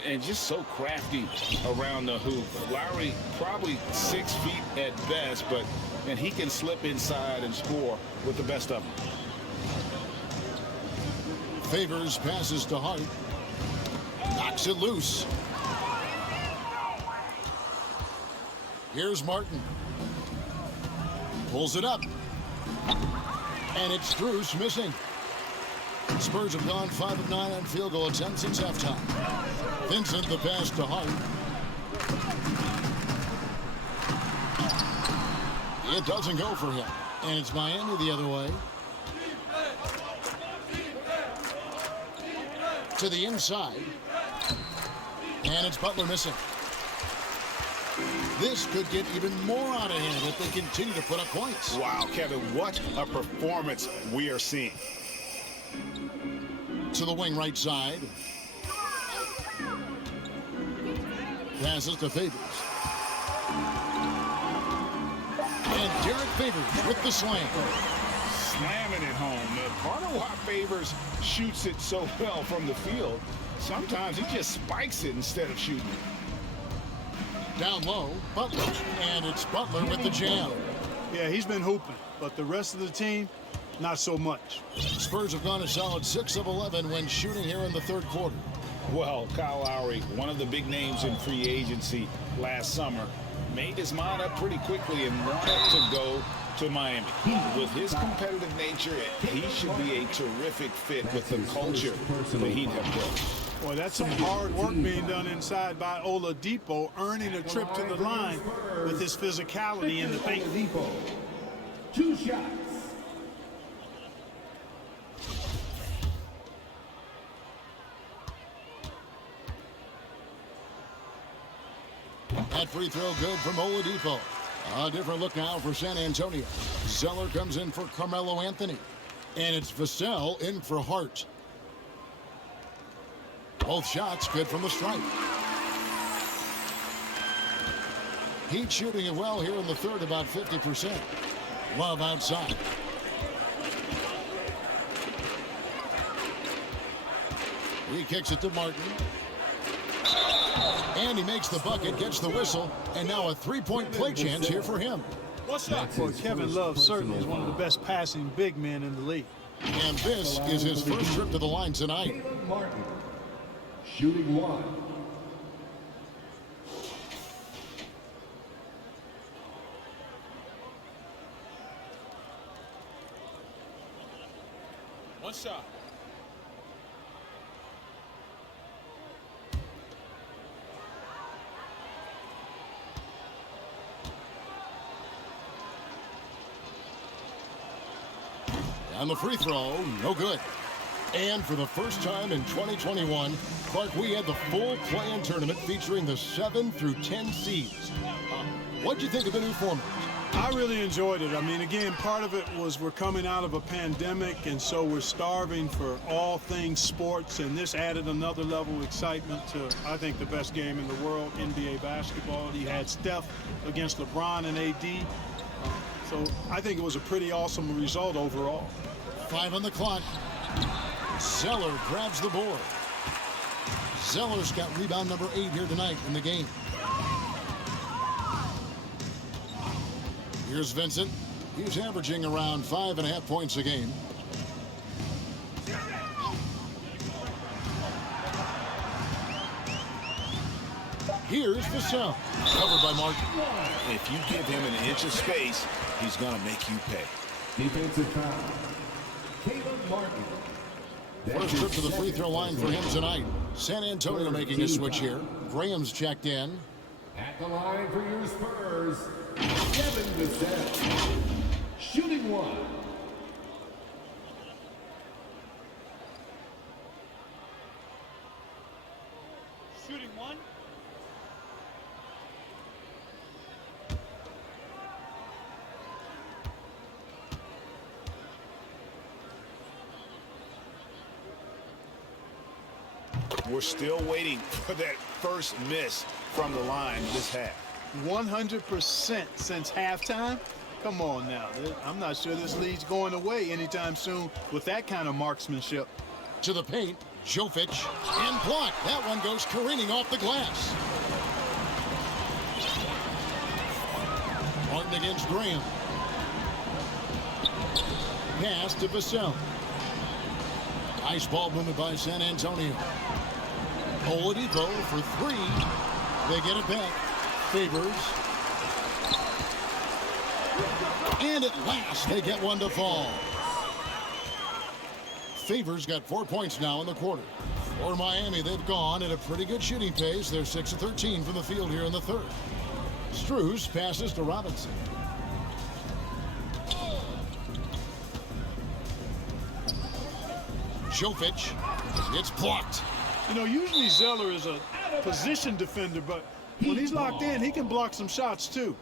And just so crafty around the hoop. Lowry probably 6 feet at best, and he can slip inside and score with the best of them. Favors passes to Hart. Knocks it loose. Here's Martin. Pulls it up. And it's Strus missing. Spurs have gone 5 of 9 on field goal attempts since halftime. Vincent the pass to Hart. It doesn't go for him. And it's Miami the other way. To the inside. And it's Butler missing. This could get even more out of hand if they continue to put up points. Wow, Kevin, what a performance we are seeing. To the wing right side. Passes to Favors. And Derek Favors with the slam. Slamming it home. Part of why Favors shoots it so well from the field, sometimes he just spikes it instead of shooting it. Down low, Butler. And it's Butler with the jam. Yeah, he's been hooping, but the rest of the team, not so much. Spurs have gone a solid 6 of 11 when shooting here in the third quarter. Well, Kyle Lowry, one of the big names in free agency last summer, made his mind up pretty quickly and wanted to go to Miami. With his competitive nature, he should be a terrific fit with the culture the Heat have built. Boy, that's some hard work being done inside by Oladipo, earning a trip to the line with his physicality in the paint. 2 shots. That free throw good from Oladipo. A different look now for San Antonio. Zeller comes in for Carmelo Anthony. And it's Vassell in for Hart. Both shots good from the stripe. Heat shooting it well here in the third, about 50%. Love outside. He kicks it to Martin. And he makes the bucket, gets the whistle, and now a three-point play chance here for him. What's up? Well, Kevin Love certainly is one of the best passing big men in the league. And this is his first trip to the line tonight. Martin, shooting 1. One shot. And the free throw, no good. And for the first time in 2021, Clark, we had the full play-in tournament featuring the 7 through 10 seeds. What'd you think of the new format? I really enjoyed it. I mean, again, part of it was we're coming out of a pandemic, and so we're starving for all things sports, and this added another level of excitement to, I think, the best game in the world, NBA basketball. You had Steph against LeBron and AD. So I think it was a pretty awesome result overall. 5 on the clock. Zeller grabs the board. Zeller's got rebound number 8 here tonight in the game. Here's Vincent. He's averaging around 5.5 points a game. Here's Vassell, covered by Martin. If you give him an inch of space, he's going to make you pay. Defensive foul. Caleb Martin. First trip to the free throw line for him tonight. San Antonio making a switch here. Graham's checked in. At the line for your Spurs, Kevin Vassell. Shooting 1. Shooting 1. We're still waiting for that first miss from the line this half. 100% since halftime? Come on now. I'm not sure this lead's going away anytime soon with that kind of marksmanship. To the paint, Jovic, and blocked. That one goes careening off the glass. Martin against Graham. Pass to Vassell. Nice ball movement by San Antonio. Oladipo for 3. They get it back. Favors. And at last, they get one to fall. Favors got 4 points now in the quarter. For Miami, they've gone at a pretty good shooting pace. They're 6 of 13 from the field here in the third. Strus passes to Robinson. Jovic. It's blocked. You know, usually Zeller is a position defender, but when he's locked in, he can block some shots too.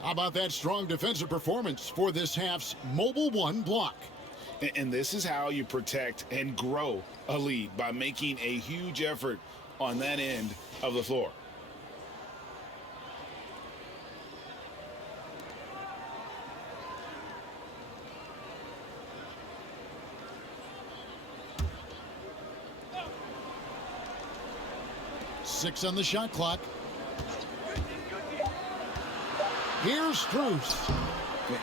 How about that strong defensive performance for this half's mobile 1 block? And this is how you protect and grow a lead, by making a huge effort on that end of the floor. Six on the shot clock. Here's Strus.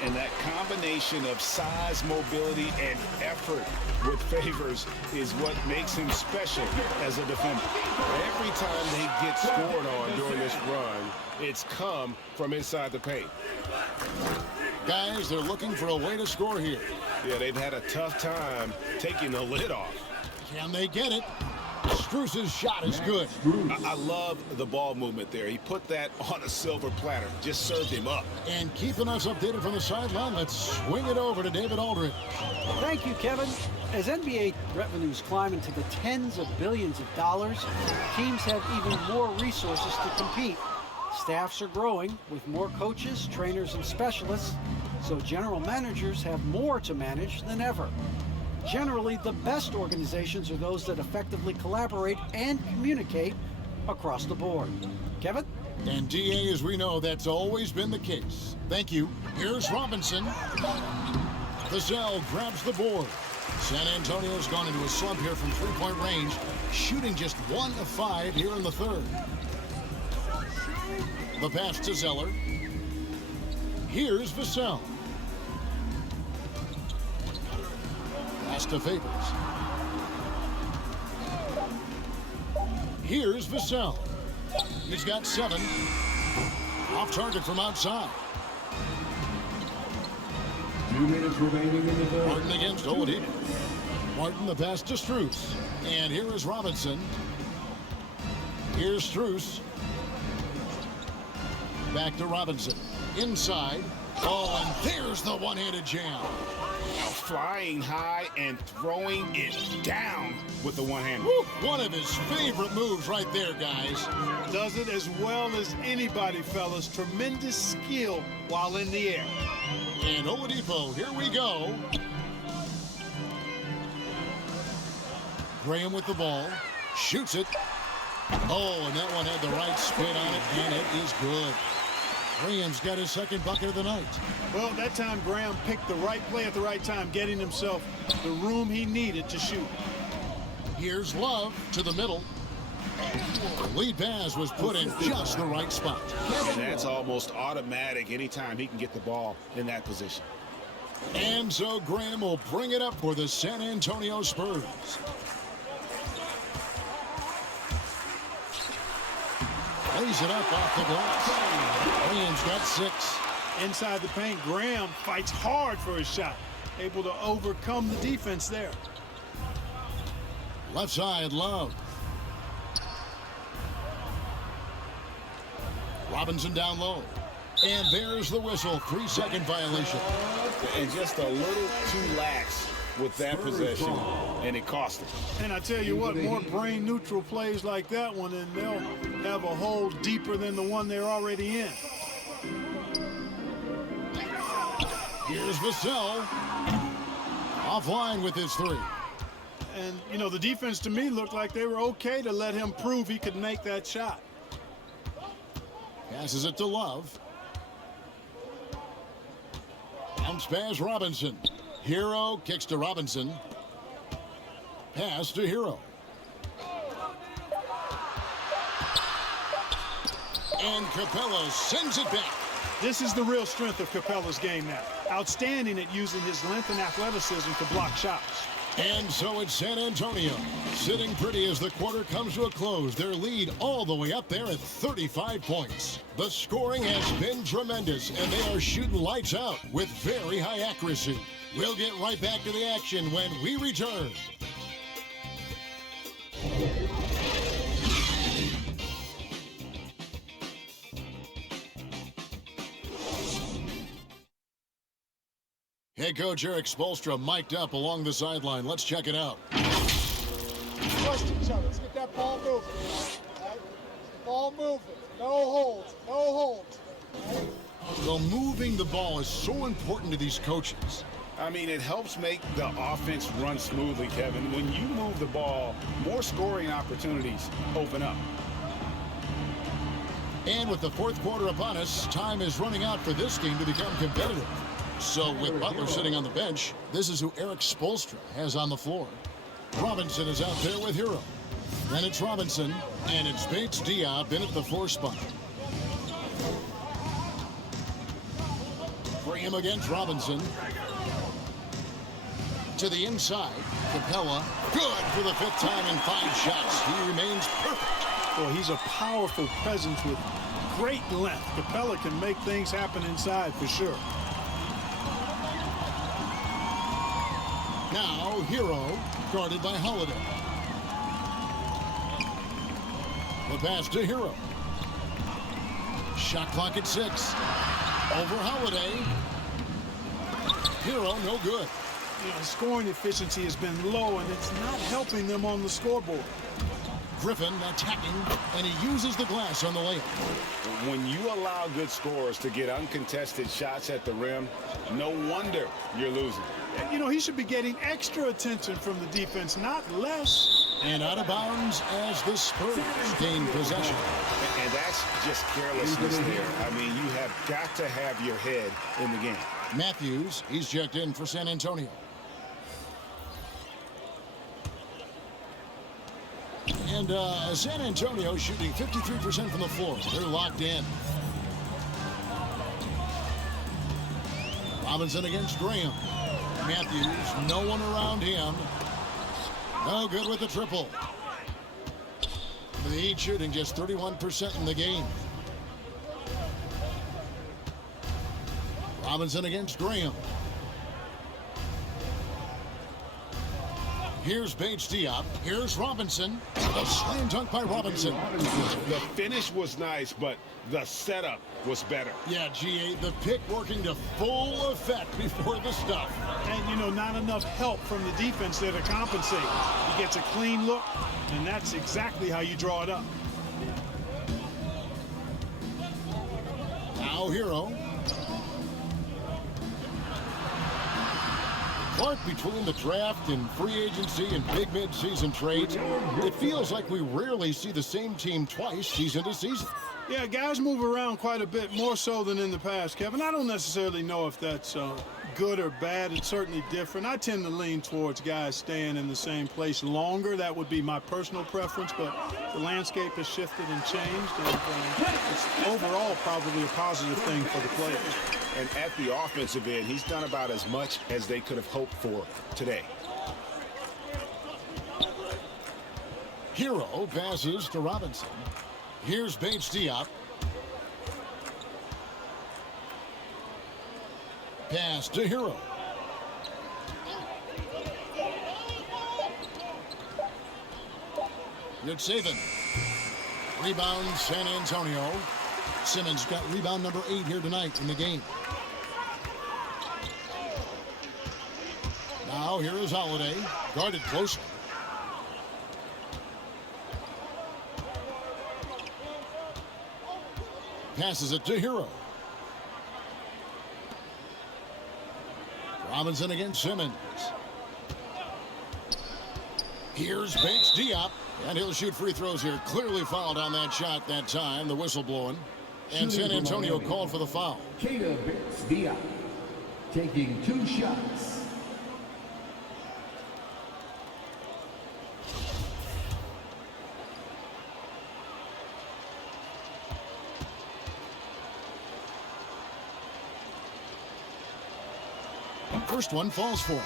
And that combination of size, mobility, and effort with Favors is what makes him special as a defender. Every time they get scored on during this run, it's come from inside the paint. Guys, they're looking for a way to score here. Yeah, they've had a tough time taking the lid off. Can they get it? Strus's shot is good. I love the ball movement there. He put that on a silver platter. Just served him up. And keeping us updated from the sideline, let's swing it over to David Aldridge. Thank you, Kevin. As NBA revenues climb into the tens of billions of dollars, teams have even more resources to compete. Staffs are growing with more coaches, trainers, and specialists, so general managers have more to manage than ever. Generally, the best organizations are those that effectively collaborate and communicate across the board. Kevin? And DA, as we know, that's always been the case. Thank you. Here's Robinson. Vassell grabs the board. San Antonio's gone into a slump here from three-point range, shooting just 1 of 5 here in the third. The pass to Zeller. Here's Vassell. Pass to Favors. Here's Vassell. He's got 7. Off target from outside. 2 minutes remaining in the third. Martin against Oladipo. Martin the pass to Strus. And here is Robinson. Here's Strus. Back to Robinson. Inside. Oh, and there's the one-handed jam. Flying high and throwing it down with the one-hand. One of his favorite moves right there, guys. Does it as well as anybody, fellas. Tremendous skill while in the air. And Oladipo, here we go. Graham with the ball. Shoots it. Oh, and that one had the right spin on it, and it is good. Graham's got his second bucket of the night. Well, that time Graham picked the right play at the right time, getting himself the room he needed to shoot. Here's Love to the middle. The lead pass was put in just the right spot. And that's almost automatic anytime he can get the ball in that position. And so Graham will bring it up for the San Antonio Spurs. Lays it up off the glass. Graham's got 6. Inside the paint, Graham fights hard for his shot. Able to overcome the defense there. Left side, Love. Robinson down low. And there's the whistle. 3-second violation. And just a little too lax with that possession, and it cost him. And I tell you what, more brain-neutral plays like that one, and they'll have a hole deeper than the one they're already in. Here's Vassell. Offline with his 3. And, you know, the defense to me looked like they were okay to let him prove he could make that shot. Passes it to Love. Bounce pass, Robinson. Hero kicks to Robinson. Pass to Hero. And Capella sends it back. This is the real strength of Capella's game now. Outstanding at using his length and athleticism to block shots. And so it's San Antonio, sitting pretty as the quarter comes to a close. Their lead all the way up there at 35 points. The scoring has been tremendous, and they are shooting lights out with very high accuracy. We'll get right back to the action when we return. Head coach Eric Spoelstra mic'd up along the sideline. Let's check it out. Trust each other. Let's get that ball moving. Right? Ball moving. No holds. No holds. Right? Well, moving the ball is so important to these coaches. I mean, it helps make the offense run smoothly, Kevin. When you move the ball, more scoring opportunities open up. And with the fourth quarter upon us, time is running out for this team to become competitive. So with Butler sitting on the bench, this is who Eric Spoelstra has on the floor. Robinson is out there with Hero. Then it's Robinson, and it's Bates Diop in at the 4 spot. Graham against Robinson. To the inside, Capella, good for the 5th time in 5 shots. He remains perfect. Well, he's a powerful presence with great length. Capella can make things happen inside for sure. Now, Hero, guarded by Holiday. The pass to Hero. Shot clock at 6. Over Holiday. Hero, no good. You know, scoring efficiency has been low, and it's not helping them on the scoreboard. Griffin attacking, and he uses the glass on the layup. When you allow good scorers to get uncontested shots at the rim, no wonder you're losing. You know, he should be getting extra attention from the defense, not less. And out of bounds as the Spurs gain possession. And that's just carelessness there. I mean, you have got to have your head in the game. Matthews, he's checked in for San Antonio. And San Antonio shooting 53% from the floor. They're locked in. Robinson against Graham. Matthews, no one around him. No good with the triple. The Heat shooting just 31% in the game. Robinson against Graham. Here's Bates Diop. Here's Robinson. A slam dunk by Robinson. The finish was nice, but the setup was better. Yeah, GA, the pick working to full effect before the stuff. And, you know, not enough help from the defense there to compensate. He gets a clean look, and that's exactly how you draw it up. Now Hero. Clark, between the draft and free agency and big mid-season trades, it feels like we rarely see the same team twice season to season. Yeah, guys move around quite a bit, more so than in the past, Kevin. I don't necessarily know if that's good or bad. It's certainly different. I tend to lean towards guys staying in the same place longer. That would be my personal preference, but the landscape has shifted and changed, and it's overall probably a positive thing for the players. And at the offensive end, he's done about as much as they could have hoped for today. Hero passes to Robinson. Here's Bates Diop. Pass to Hero. It's Saban. Rebound San Antonio. Simmons got rebound number 8 here tonight in the game. Now here is Holiday. Guarded closely. Passes it to Hero. Robinson against Simmons. Here's Bates Diop. And he'll shoot free throws here. Clearly fouled on that shot that time. The whistle blowing. And San Antonio called for the foul. Bates Diop taking 2 shots. First one falls for him.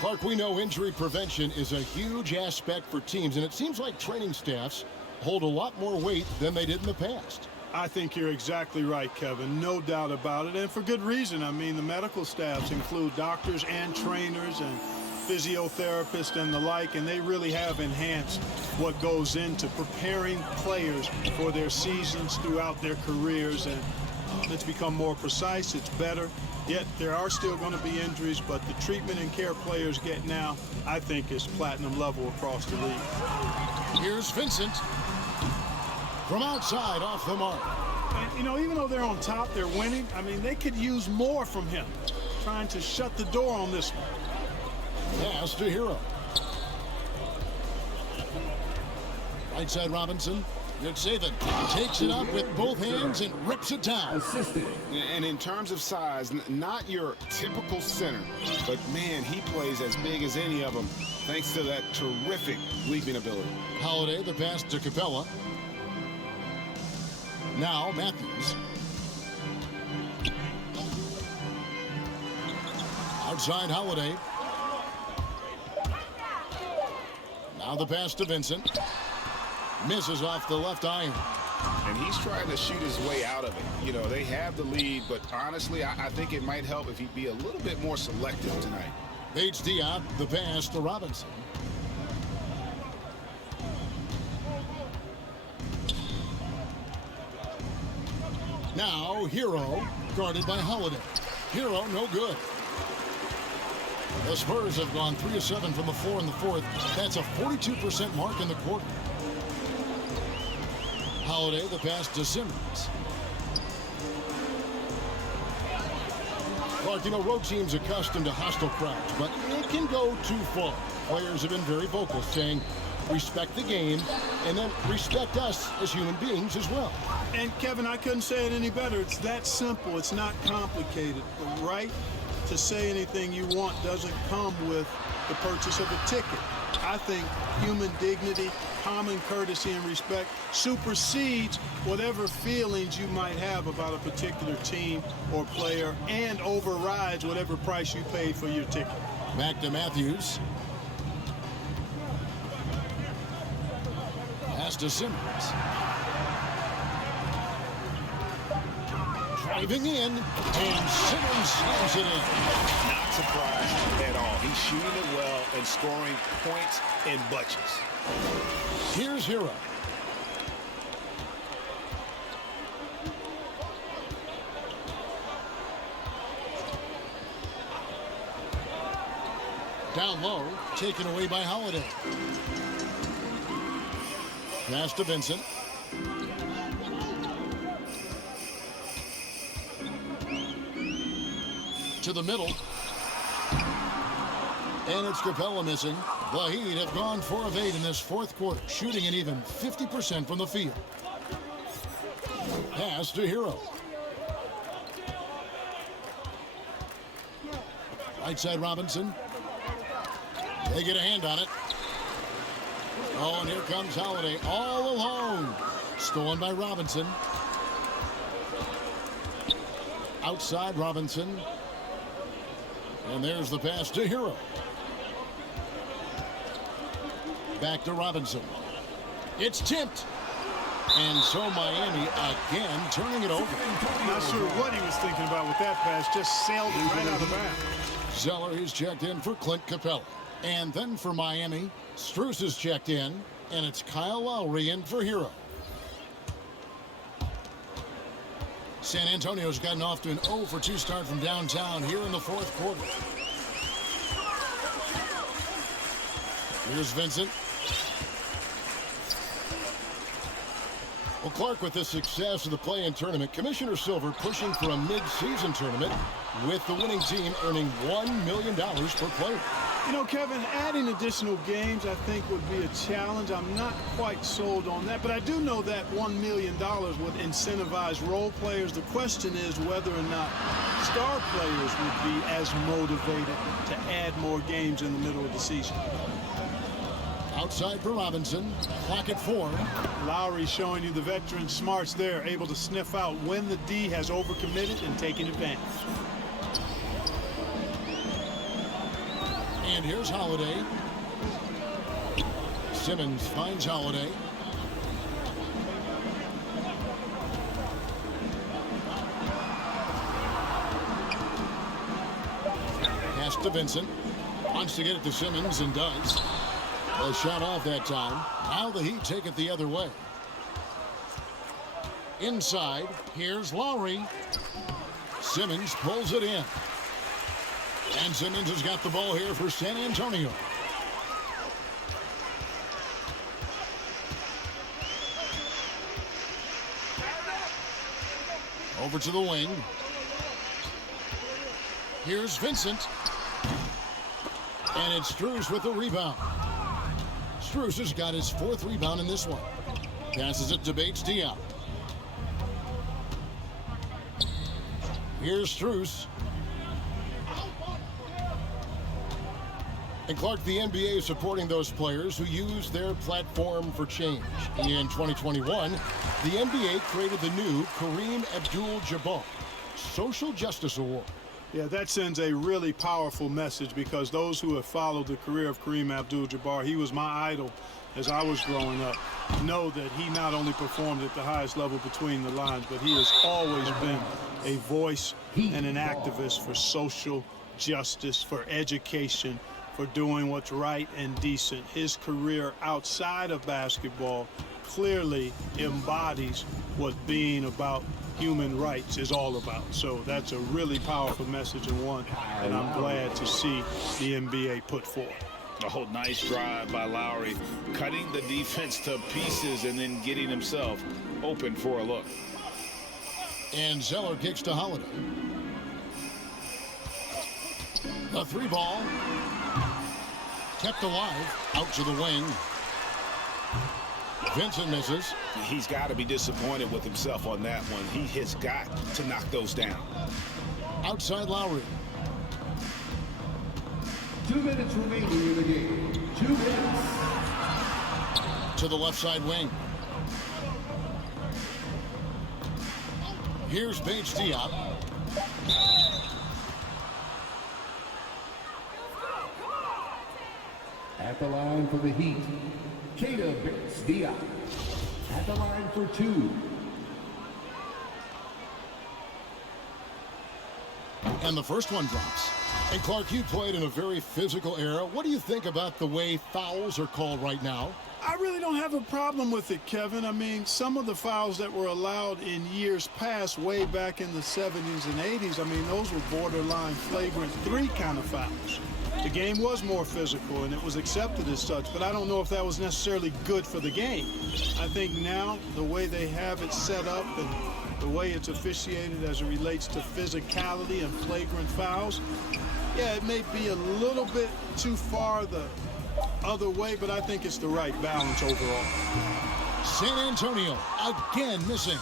Clark, we know injury prevention is a huge aspect for teams, and it seems like training staffs hold a lot more weight than they did in the past. I think you're exactly right, Kevin. No doubt about it, and for good reason. I mean, the medical staffs include doctors and trainers and physiotherapists and the like, and they really have enhanced what goes into preparing players for their seasons throughout their careers, and it's become more precise. It's better. Yet there are still going to be injuries, but the treatment and care players get now, I think, is platinum level across the league. Here's Vincent from outside off the mark. And, you know, even though they're on top, they're winning. I mean, they could use more from him, trying to shut the door on this one. Pass to Hero. Right side Robinson. It's Saban. Takes it up with both hands and rips it down. Assisted. And in terms of size, not your typical center, but man, he plays as big as any of them thanks to that terrific leaping ability. Holiday, the pass to Capella. Now Matthews. Outside Holiday. Now the pass to Vincent. Misses off the left iron. And he's trying to shoot his way out of it. You know, they have the lead, but honestly, I think it might help if he'd be a little bit more selective tonight. Bates Diop, the pass to Robinson. Now Hero, guarded by Holiday. Hero, no good. The Spurs have gone 3 of 7 from the floor in the fourth. That's a 42% mark in the quarter. Holiday, the pass to Simmons. Clark, you know, road teams accustomed to hostile crowds, but it can go too far. Players have been very vocal, saying, respect the game, and then respect us as human beings as well. And, Kevin, I couldn't say it any better. It's that simple. It's not complicated. The right to say anything you want doesn't come with the purchase of a ticket. I think human dignity common courtesy and respect supersedes whatever feelings you might have about a particular team or player and overrides whatever price you paid for your ticket. Back to Matthews. Pass to Simmons. Driving in, and Simmons slams it in. Not surprised at all. He's shooting it well and scoring points in bunches. Here's Hero. Down low, taken away by Holiday. Pass to Vincent. To the middle. And it's Capella missing. The Heat have gone 4 of 8 in this fourth quarter, shooting an even 50% from the field. Pass to Hero. Right side Robinson. They get a hand on it. Oh, and here comes Holiday all alone. Stolen by Robinson. Outside Robinson. And there's the pass to Hero. Back to Robinson. It's tipped. And so Miami again turning it over. Not sure what he was thinking about with that pass. Just sailed it right out of bounds. Zeller is checked in for Clint Capella. And then for Miami, Strus is checked in. And it's Kyle Lowry in for Hero. San Antonio's gotten off to an 0 for 2 start from downtown here in the fourth quarter. Here's Vincent. Well, Clark, with the success of the play-in tournament, Commissioner Silver pushing for a mid-season tournament with the winning team earning $1 million per player. You know, Kevin, adding additional games I think would be a challenge. I'm not quite sold on that, but I do know that $1 million would incentivize role players. The question is whether or not star players would be as motivated to add more games in the middle of the season. Outside for Robinson. Clock at 4. Lowry showing you the veteran smarts there, able to sniff out when the D has overcommitted and taking advantage. And here's Holiday. Simmons finds Holiday. Pass to Vincent. Wants to get it to Simmons and does. A shot off that time. Now the Heat take it the other way. Inside, here's Lowry. Simmons pulls it in. And Simmons has got the ball here for San Antonio. Over to the wing. Here's Vincent. And it's Strus with the rebound. Strus has got his 4th rebound in this one. Passes it to Bates-Diop. Here's Strus. And Clark, the NBA is supporting those players who use their platform for change. In 2021, the NBA created the new Kareem Abdul-Jabbar Social Justice Award. Yeah, that sends a really powerful message because those who have followed the career of Kareem Abdul-Jabbar, he was my idol as I was growing up, know that he not only performed at the highest level between the lines, but he has always been a voice and an activist for social justice, for education, for doing what's right and decent. His career outside of basketball clearly embodies what being about human rights is all about. So that's a really powerful message and one that I'm glad to see the NBA put forth. Oh, nice drive by Lowry, cutting the defense to pieces and then getting himself open for a look. And Zeller kicks to Holiday. The 3-ball. Kept alive. Out to the wing. Vincent misses. He's got to be disappointed with himself on that one. He has got to knock those down. Outside Lowry. 2 minutes remaining in the game. 2 minutes. to the left side wing. Here's Bates Diop. At the line for the Heat, Keita Bates Diop. At the line for 2. And the first one drops. And Clark, you played in a very physical era. What do you think about the way fouls are called right now? I really don't have a problem with it, Kevin. I mean, some of the fouls that were allowed in years past, way back in the 70s and 80s, I mean, those were borderline flagrant 3 kind of fouls. The game was more physical, and it was accepted as such, but I don't know if that was necessarily good for the game. I think now, the way they have it set up and the way it's officiated as it relates to physicality and flagrant fouls, yeah, it may be a little bit too far the other way, but I think it's the right balance overall. San Antonio again missing.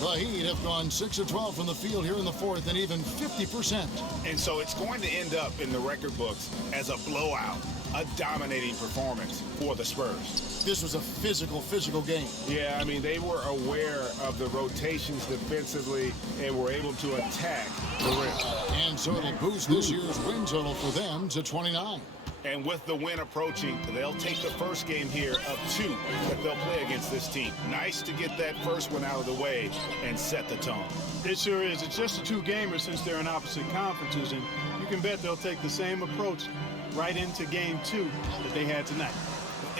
The Heat have gone 6 of 12 from the field here in the fourth and even 50%. And so it's going to end up in the record books as a blowout, a dominating performance for the Spurs. This was a physical game. Yeah, I mean, they were aware of the rotations defensively and were able to attack the rim. And so it'll boost this year's win total for them to 29. And with the win approaching, they'll take the first game here of 2 that they'll play against this team. Nice to get that first one out of the way and set the tone. It sure is. It's just a 2-gamer since they're in opposite conferences, and you can bet they'll take the same approach right into game 2 that they had tonight.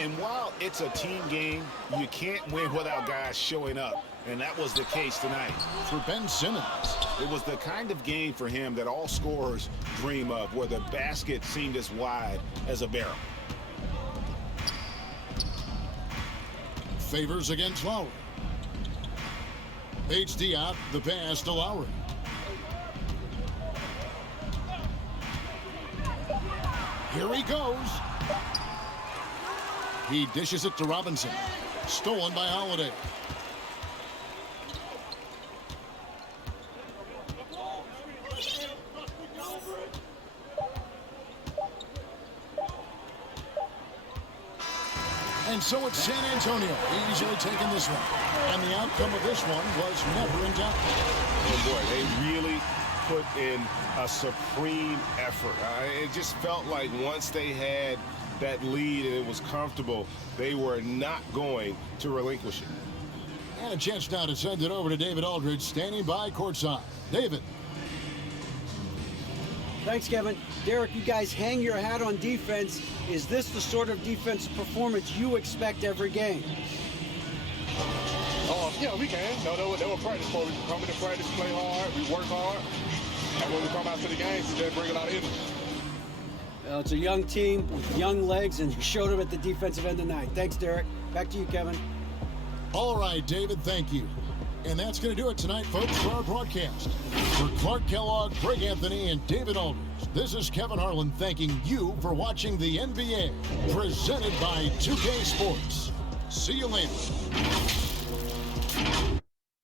And while it's a team game, you can't win without guys showing up. And that was the case tonight. For Ben Simmons, it was the kind of game for him that all scorers dream of, where the basket seemed as wide as a barrel. Favors against Lowry. Bates Diop, the pass to Lowry. Here he goes. He dishes it to Robinson. Stolen by Holiday. And so it's San Antonio easily taking this one. And the outcome of this one was never in doubt. Oh boy, they really put in a supreme effort. It just felt like once they had that lead and it was comfortable, they were not going to relinquish it. And a chance now to send it over to David Aldridge, standing by courtside. David. Thanks, Kevin. Derek, you guys hang your hat on defense. Is this the sort of defensive performance you expect every game? Yeah, we can. No, they were practice for. We come into practice, play hard, we work hard, and when we come out to the games, we just bring a lot of energy. It's a young team with young legs, and you showed them at the defensive end tonight. Thanks, Derek. Back to you, Kevin. All right, David, thank you. And that's going to do it tonight, folks, for our broadcast. For Clark Kellogg, Greg Anthony, and David Aldridge, this is Kevin Harlan thanking you for watching the NBA, presented by 2K Sports. See you later.